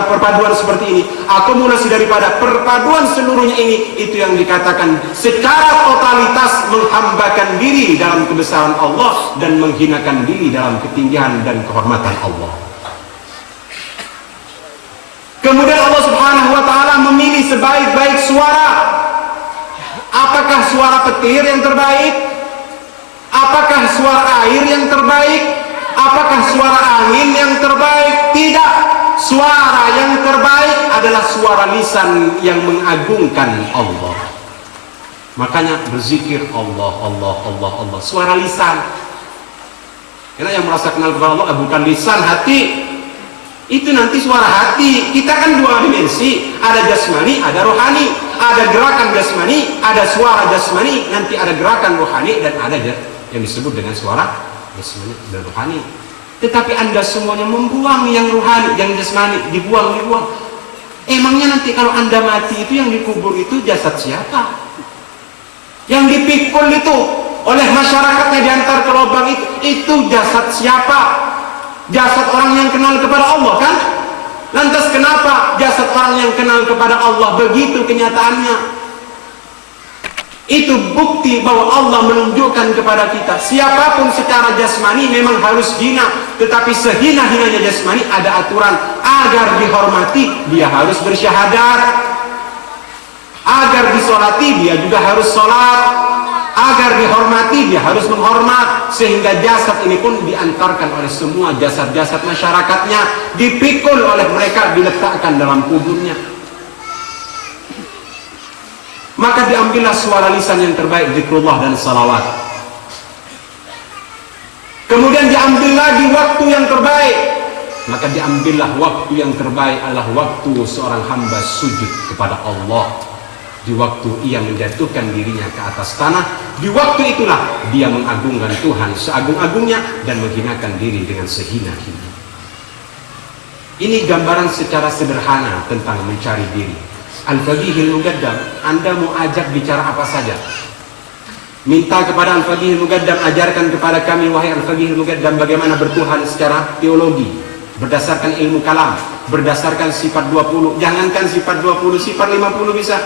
perpaduan seperti ini, akumulasi daripada perpaduan seluruhnya ini, itu yang dikatakan secara totalitas menghambakan diri dalam kebesaran Allah dan menghinakan diri dalam ketinggian dan kehormatan Allah. Kemudian Allah subhanahu wa ta'ala memilih sebaik-baik suara. Apakah suara petir yang terbaik? Apakah suara air yang terbaik? Apakah suara angin yang terbaik? Tidak. Suara yang terbaik adalah suara lisan yang mengagungkan Allah. Makanya berzikir Allah, suara lisan. Karena yang merasa kenal kepada Allah bukan lisan, hati. Itu nanti suara hati. Kita kan dua dimensi, ada jasmani, ada rohani. ada gerakan jasmani, ada suara jasmani, nanti ada gerakan rohani, dan ada yang disebut dengan suara jasmani dan rohani. Tetapi Anda semuanya membuang yang rohani, yang jasmani, dibuang. Emangnya nanti kalau Anda mati itu yang dikubur itu jasad siapa? Yang dipikul itu oleh masyarakatnya diantar ke lubang itu jasad siapa? Jasad orang yang kenal kepada Allah kan? Lantas kenapa jasad orang yang kenal kepada Allah begitu kenyataannya? Itu bukti bahwa Allah menunjukkan kepada kita siapapun secara jasmani memang harus hina, tetapi sehina-hinanya jasmani ada aturan agar dihormati dia harus bersyahadat, agar disolati dia juga harus sholat, agar dihormati dia harus menghormat, sehingga jasad ini pun diantarkan oleh semua jasad-jasad masyarakatnya, dipikul oleh mereka, diletakkan dalam kuburnya. Maka diambillah suara lisan yang terbaik, zikrullah dan salawat. Kemudian diambil lagi waktu yang terbaik, maka diambillah waktu yang terbaik adalah waktu seorang hamba sujud kepada Allah. Di waktu ia menjatuhkan dirinya ke atas tanah, di waktu itulah dia mengagungkan Tuhan seagung-agungnya dan menghinakan diri dengan sehina-hina. Ini gambaran secara sederhana tentang mencari diri. Al-Faqihil Muqaddam, Anda mau ajak bicara apa saja, minta kepada Al-Faqihil Muqaddam, ajarkan kepada kami wahai Al-Faqihil Muqaddam bagaimana bertuhan secara teologi berdasarkan ilmu kalam, berdasarkan sifat 20. Jangankan sifat 20, sifat 50 bisa,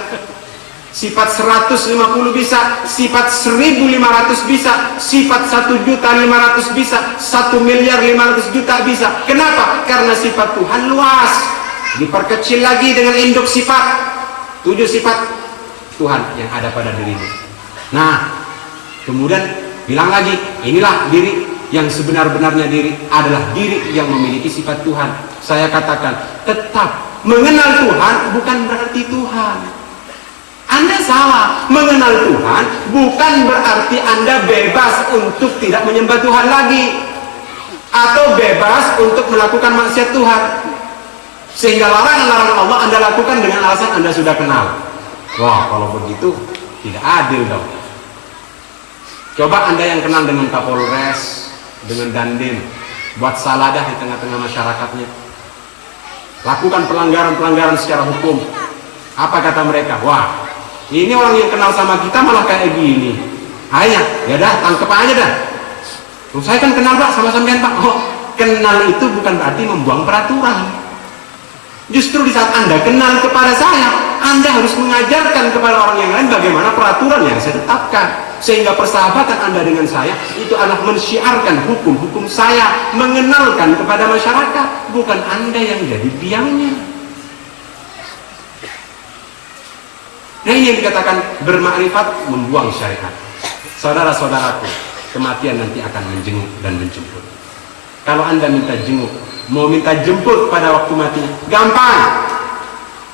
sifat 150 bisa, sifat 1500 bisa, sifat 1.500.000 bisa, 1.500.000.000 bisa. Kenapa? Karena sifat Tuhan luas, diperkecil lagi dengan induk sifat, 7 sifat Tuhan yang ada pada dirimu. Nah, kemudian bilang lagi, inilah diri yang sebenar-benarnya diri adalah diri yang memiliki sifat Tuhan. Saya katakan, tetap mengenal Tuhan bukan berarti Tuhan. Anda salah, mengenal Tuhan bukan berarti Anda bebas untuk tidak menyembah Tuhan lagi, atau bebas untuk melakukan maksiat Tuhan, sehingga larangan-larangan Allah Anda lakukan dengan alasan Anda sudah kenal. Wah, kalau begitu tidak adil dong. Coba Anda yang kenal dengan Kapolres, dengan Dandim, buat salah dah di tengah-tengah masyarakatnya, lakukan pelanggaran-pelanggaran secara hukum. Apa kata mereka? Wah, ini orang yang kenal sama kita malah kayak gini. Hanya, ya dah, tangkep aja dah. Saya kan kenal Pak sama sampean Pak. Oh, kenal itu bukan berarti membuang peraturan. Justru di saat Anda kenal kepada saya, Anda harus mengajarkan kepada orang yang lain bagaimana peraturan yang saya tetapkan, sehingga persahabatan Anda dengan saya itu adalah mensyiarkan hukum-hukum saya, mengenalkan kepada masyarakat, bukan Anda yang jadi biangnya. Nah, ini yang dikatakan bermakrifat membuang syariat. Saudara-saudaraku, kematian nanti akan menjenguk dan menjemput. Kalau Anda minta jenguk, mau minta jemput pada waktu matinya, gampang,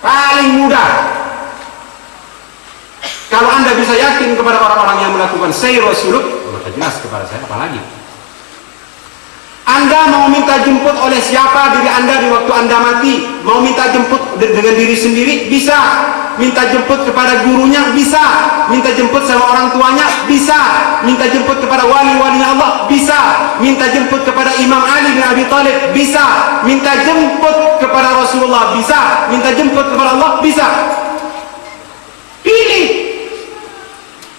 paling mudah. Kalau Anda bisa yakin kepada orang-orang yang melakukan sayru suluk, maka jelas kepada saya apalagi. Anda mau minta jemput oleh siapa diri Anda di waktu Anda mati? Mau minta jemput dengan diri sendiri? Bisa. Minta jemput kepada gurunya? Bisa. Minta jemput sama orang tuanya? Bisa. Minta jemput kepada wali-walinya Allah? Bisa. Minta jemput kepada Imam Ali bin Abi Thalib? Bisa. Minta jemput kepada Rasulullah? Bisa. Minta jemput kepada Allah? Bisa. Pilih.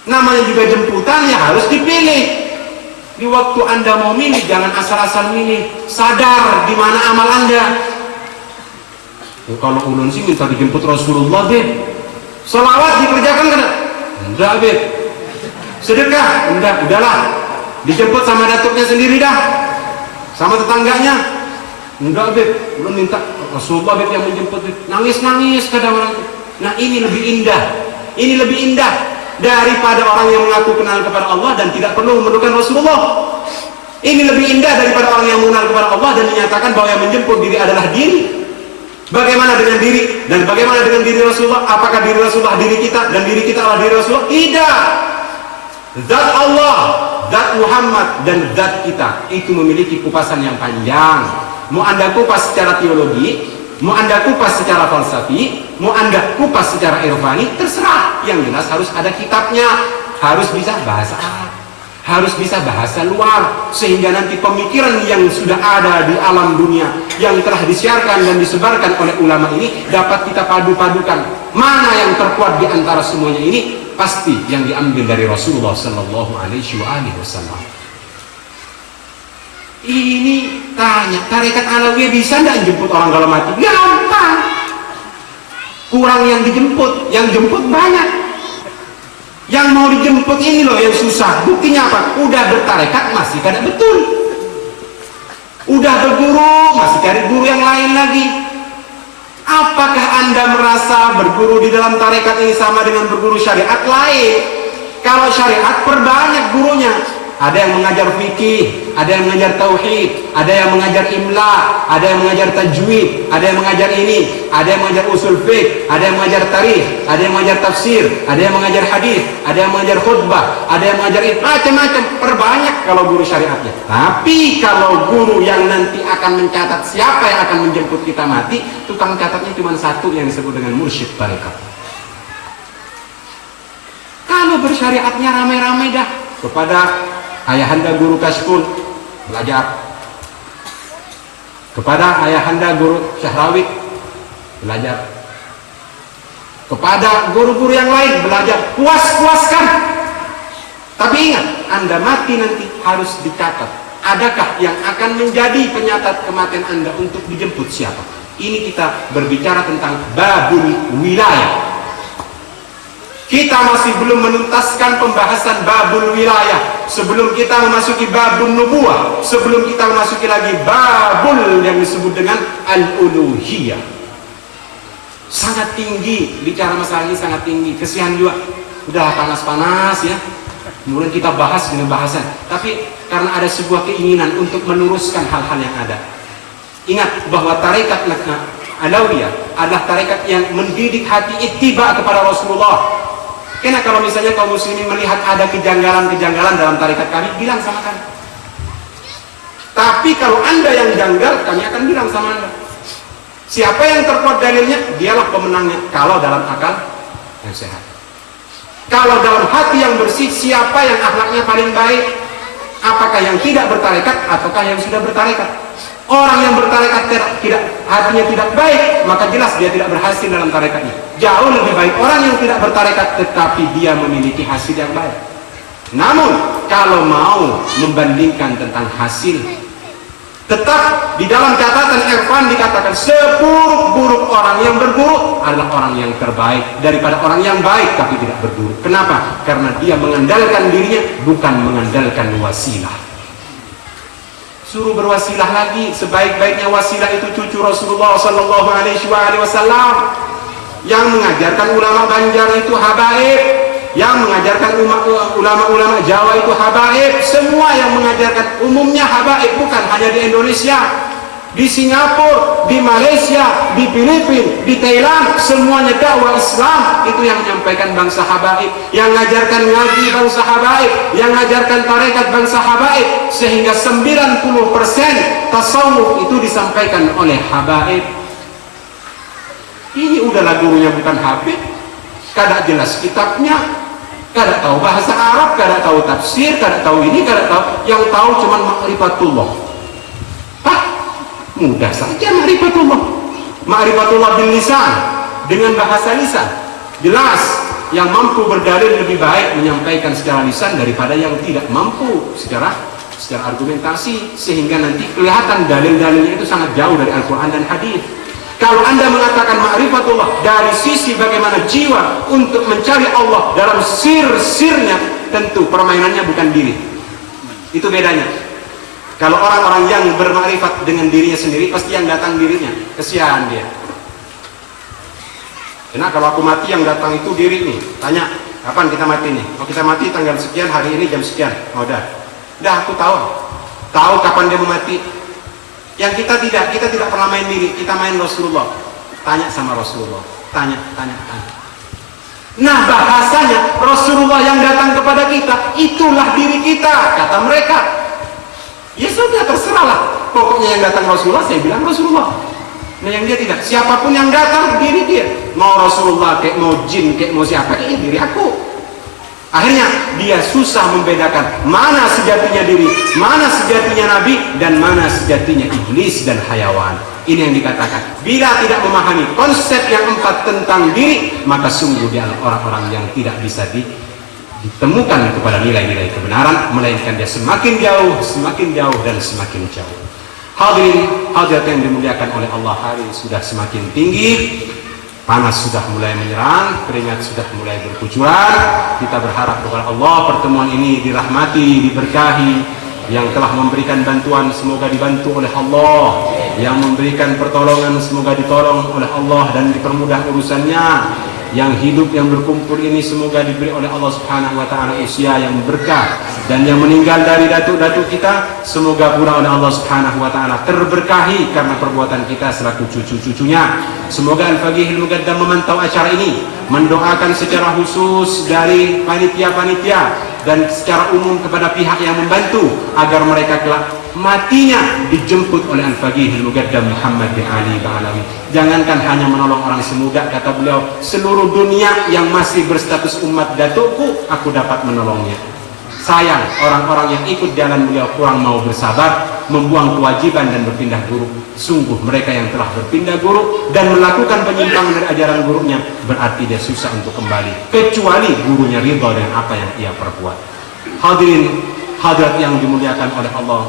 Namanya juga jemputan, ya harus dipilih. Di waktu Anda mau milih, jangan asal-asal milih. Sadar di mana amal Anda. Kalau ulun sih minta dijemput Rasulullah deh. Salawat dikerjakan kan? Enggak deh. Sedekah? Enggak, udahlah. Dijemput sama datuknya sendiri dah, sama tetangganya. Enggak deh. Ulun minta Rasulullah deh yang menjemput deh. Nangis-nangis kadang orang. Nah, ini lebih indah. Ini lebih indah daripada orang yang mengaku kenal kepada Allah dan tidak perlu memerlukan Rasulullah. Ini lebih indah daripada orang yang mengenal kepada Allah dan menyatakan bahwa yang menjemput diri adalah diri. Bagaimana dengan diri? Dan bagaimana dengan diri Rasulullah? Apakah diri Rasulullah diri kita dan diri kita adalah diri Rasulullah? Tidak. Zat Allah, zat Muhammad dan zat kita itu memiliki kupasan yang panjang. Mau Anda kupas secara teologi, Mau Anda kupas secara falsafi, mau Anda kupas secara irfani, terserah. Yang jelas harus ada kitabnya, harus bisa bahasa Arab, harus bisa bahasa luar, sehingga nanti pemikiran yang sudah ada di alam dunia yang telah disiarkan dan disebarkan oleh ulama ini dapat kita padu-padukan. Mana yang terkuat di antara semuanya ini? Pasti yang diambil dari Rasulullah Sallallahu Alaihi Wasallam. Ini tanya, tarekat Alawiyah bisa nggak jemput orang kalau mati? Gampang. Kurang yang dijemput, yang jemput banyak. Yang mau dijemput ini loh yang susah. Buktinya apa? Udah bertarekat masih kada betul. Udah berguru masih cari guru yang lain lagi. Apakah Anda merasa berguru di dalam tarekat ini sama dengan berguru syariat? Lain. Kalau syariat perbanyak gurunya. Ada yang mengajar fikih, ada yang mengajar tauhid, ada yang mengajar imla, ada yang mengajar tajwid, ada yang mengajar ini, ada yang mengajar usul fiqh, ada yang mengajar tarikh, ada yang mengajar tafsir, ada yang mengajar hadis, ada yang mengajar khutbah, ada yang mengajar macam-macam. Perbanyak kalau guru syariatnya. Tapi kalau guru yang nanti akan mencatat siapa yang akan menjemput kita mati, tukang catatnya cuma satu yang disebut dengan mursyid tarekat. Kalau bersyariatnya ramai-ramai dah kepada ayahanda guru Kashful belajar, kepada ayahanda guru Syahrawi belajar, kepada guru-guru yang lain belajar, puas-puaskan. Tapi ingat, Anda mati nanti harus dicatat. Adakah yang akan menjadi penyatat kematian Anda untuk dijemput siapa? Ini kita berbicara tentang babul wilayah. Kita masih belum menuntaskan pembahasan babul wilayah. Sebelum kita memasuki babul nubuwah, sebelum kita memasuki lagi babul yang disebut dengan al-uluhiyah. Sangat tinggi, bicara masalah ini sangat tinggi. Kesian juga, udah panas-panas ya. Kemudian kita bahas dengan bahasan. Tapi karena ada sebuah keinginan untuk meluruskan hal-hal yang ada. Ingat bahwa tarekat Alawiyah adalah tarekat yang mendidik hati ittiba kepada Rasulullah. Karena kalau misalnya kaum muslimin melihat ada kejanggalan-kejanggalan dalam tarekat kami, bilang sama kami. Tapi kalau Anda yang janggal, kami akan bilang sama Anda. Siapa yang terkuat dalilnya, dialah pemenangnya. Kalau dalam akal yang sehat. Kalau dalam hati yang bersih, siapa yang akhlaknya paling baik? Apakah yang tidak bertarekat ataukah yang sudah bertarekat? Orang yang bertarekat hatinya tidak baik, maka jelas dia tidak berhasil dalam tarekatnya. Jauh lebih baik orang yang tidak bertarekat tetapi dia memiliki hasil yang baik. Namun kalau mau membandingkan tentang hasil, tetap di dalam catatan Irfan dikatakan seburuk-buruk orang yang berguru adalah orang yang terbaik daripada orang yang baik tapi tidak berguru. Kenapa? Karena dia mengandalkan dirinya, bukan mengandalkan wasilah. Suruh berwasilah lagi. Sebaik-baiknya wasilah itu cucu Rasulullah Sallallahu Alaihi Wasallam. Yang mengajarkan ulama Banjar itu habaib, yang mengajarkan ulama-ulama Jawa itu habaib. Semua yang mengajarkan umumnya habaib, bukan hanya di Indonesia, di Singapura, di Malaysia, di Filipina, di Thailand. Semuanya dakwah Islam itu yang menyampaikan bangsa habaib, yang mengajarkan ngaji bangsa habaib, yang mengajarkan tarekat bangsa habaib. Sehingga 90% tasawuf itu disampaikan oleh habaib. Ini udahlah gurunya bukan habib, kada jelas kitabnya, kada tahu bahasa Arab, kada tahu tafsir, kada tahu ini, kada tahu. Yang tahu cuman ma'rifatullah. Mudah saja ma'rifatullah. Ma'rifatullah bil lisan, dengan bahasa lisan. Jelas yang mampu berdalil lebih baik menyampaikan secara lisan daripada yang tidak mampu secara argumentasi, sehingga nanti kelihatan dalil-dalilnya itu sangat jauh dari Al-Quran dan hadis. Kalau Anda mengatakan ma'rifatullah dari sisi bagaimana jiwa untuk mencari Allah dalam sir-sirnya, tentu permainannya bukan diri. Itu bedanya. Kalau orang-orang yang bermakrifat dengan dirinya sendiri, pasti yang datang dirinya. Kesian dia. Karena kalau aku mati yang datang itu diri nih. Tanya, kapan kita mati nih? Oh, kita mati tanggal sekian, hari ini jam sekian. Oh, dah aku tahu kapan dia mau mati. Yang kita tidak pernah main diri, kita main Rasulullah. Tanya sama Rasulullah. Tanya. Nah, bahasanya Rasulullah yang datang kepada kita, itulah diri kita, kata mereka. Ya sudah, terserahlah. Pokoknya yang datang Rasulullah, saya bilang Rasulullah. Nah yang dia tidak, siapapun yang datang diri dia, mau Rasulullah kayak mau jin kayak mau siapa, kayak diri aku. Akhirnya dia susah membedakan mana sejatinya diri, mana sejatinya Nabi, dan mana sejatinya iblis dan hayawan. Ini yang dikatakan, bila tidak memahami konsep yang empat tentang diri, maka sungguh dia orang-orang yang tidak bisa ditemukan kepada nilai-nilai kebenaran, melainkan dia semakin jauh, dan semakin jauh. Hadirin hadirat yang dimuliakan oleh Allah, hari sudah semakin tinggi, panas sudah mulai menyerang, keringat sudah mulai berkucuran. Kita berharap kepada Allah pertemuan ini dirahmati, diberkahi. Yang telah memberikan bantuan semoga dibantu oleh Allah, yang memberikan pertolongan semoga ditolong oleh Allah dan dipermudah urusannya. Yang hidup yang berkumpul ini semoga diberi oleh Allah Subhanahu wa taala usia yang berkah, dan yang meninggal dari datuk-datuk kita semoga pula oleh Allah Subhanahu wa taala terberkahi karena perbuatan kita selaku cucu-cucunya. Semoga Al-Faqih Al-Muqaddam memantau acara ini, mendoakan secara khusus dari panitia-panitia dan secara umum kepada pihak yang membantu agar mereka kelak matinya dijemput oleh Al-Faqih Al-Muqaddam Muhammad bin Ali Ba'alawi. Jangankan hanya menolong orang semuda, kata beliau, seluruh dunia yang masih berstatus umat datukku, aku dapat menolongnya. Sayang orang-orang yang ikut jalan beliau kurang mau bersabar, membuang kewajiban dan berpindah guru. Sungguh mereka yang telah berpindah guru dan melakukan penyimpangan dari ajaran gurunya, berarti dia susah untuk kembali, kecuali gurunya ridha dengan apa yang ia perbuat. Hadirin hadirat yang dimuliakan oleh Allah,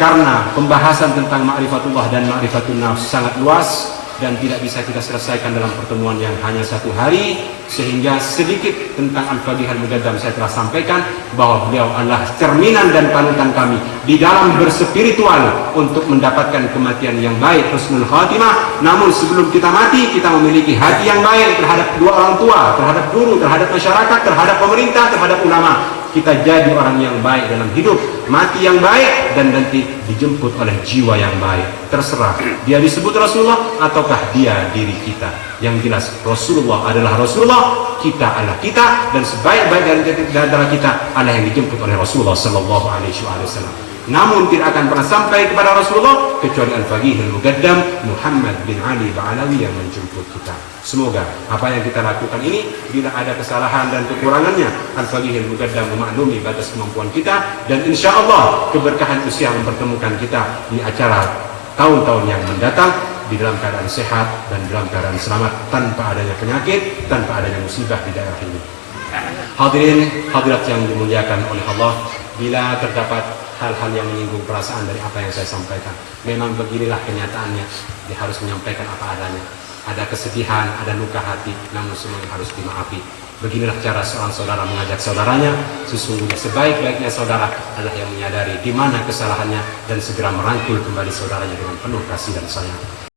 karena pembahasan tentang ma'rifatullah dan ma'rifatun nafs sangat luas dan tidak bisa kita selesaikan dalam pertemuan yang hanya satu hari, sehingga sedikit tentang Al-Faqih Al-Muqaddam saya telah sampaikan bahwa beliau adalah cerminan dan panutan kami di dalam berspiritual untuk mendapatkan kematian yang baik, husnul khatimah. Namun sebelum kita mati, kita memiliki hati yang baik terhadap dua orang tua, terhadap guru, terhadap masyarakat, terhadap pemerintah, terhadap ulama. Kita jadi orang yang baik dalam hidup, mati yang baik, dan nanti dijemput oleh jiwa yang baik. Terserah dia disebut Rasulullah ataukah dia diri kita. Yang jelas Rasulullah adalah Rasulullah, kita adalah kita, dan sebaik-baik dari antara kita adalah yang dijemput oleh Rasulullah Sallallahu Alaihi Wasallam. Namun tidak akan pernah sampai kepada Rasulullah kecuali Al-Faqih Al-Muqaddam Muhammad bin Ali Ba'alawi yang menjemput kita. Semoga apa yang kita lakukan ini, bila ada kesalahan dan kekurangannya, Al-Faqih Al-Muqaddam memaklumi batas kemampuan kita, dan insya Allah keberkahan usia mempertemukan kita di acara tahun-tahun yang mendatang di dalam keadaan sehat dan dalam keadaan selamat, tanpa adanya penyakit, tanpa adanya musibah di daerah ini. Hadirin hadirat yang dimuliakan oleh Allah, bila terdapat hal-hal yang menyinggung perasaan dari apa yang saya sampaikan, memang beginilah kenyataannya. Dia harus menyampaikan apa adanya. Ada kesedihan, ada luka hati, namun semuanya harus dimaafi. Beginilah cara seorang saudara mengajak saudaranya. Sesungguhnya sebaik-baiknya saudara adalah yang menyadari di mana kesalahannya dan segera merangkul kembali saudaranya dengan penuh kasih dan sayang.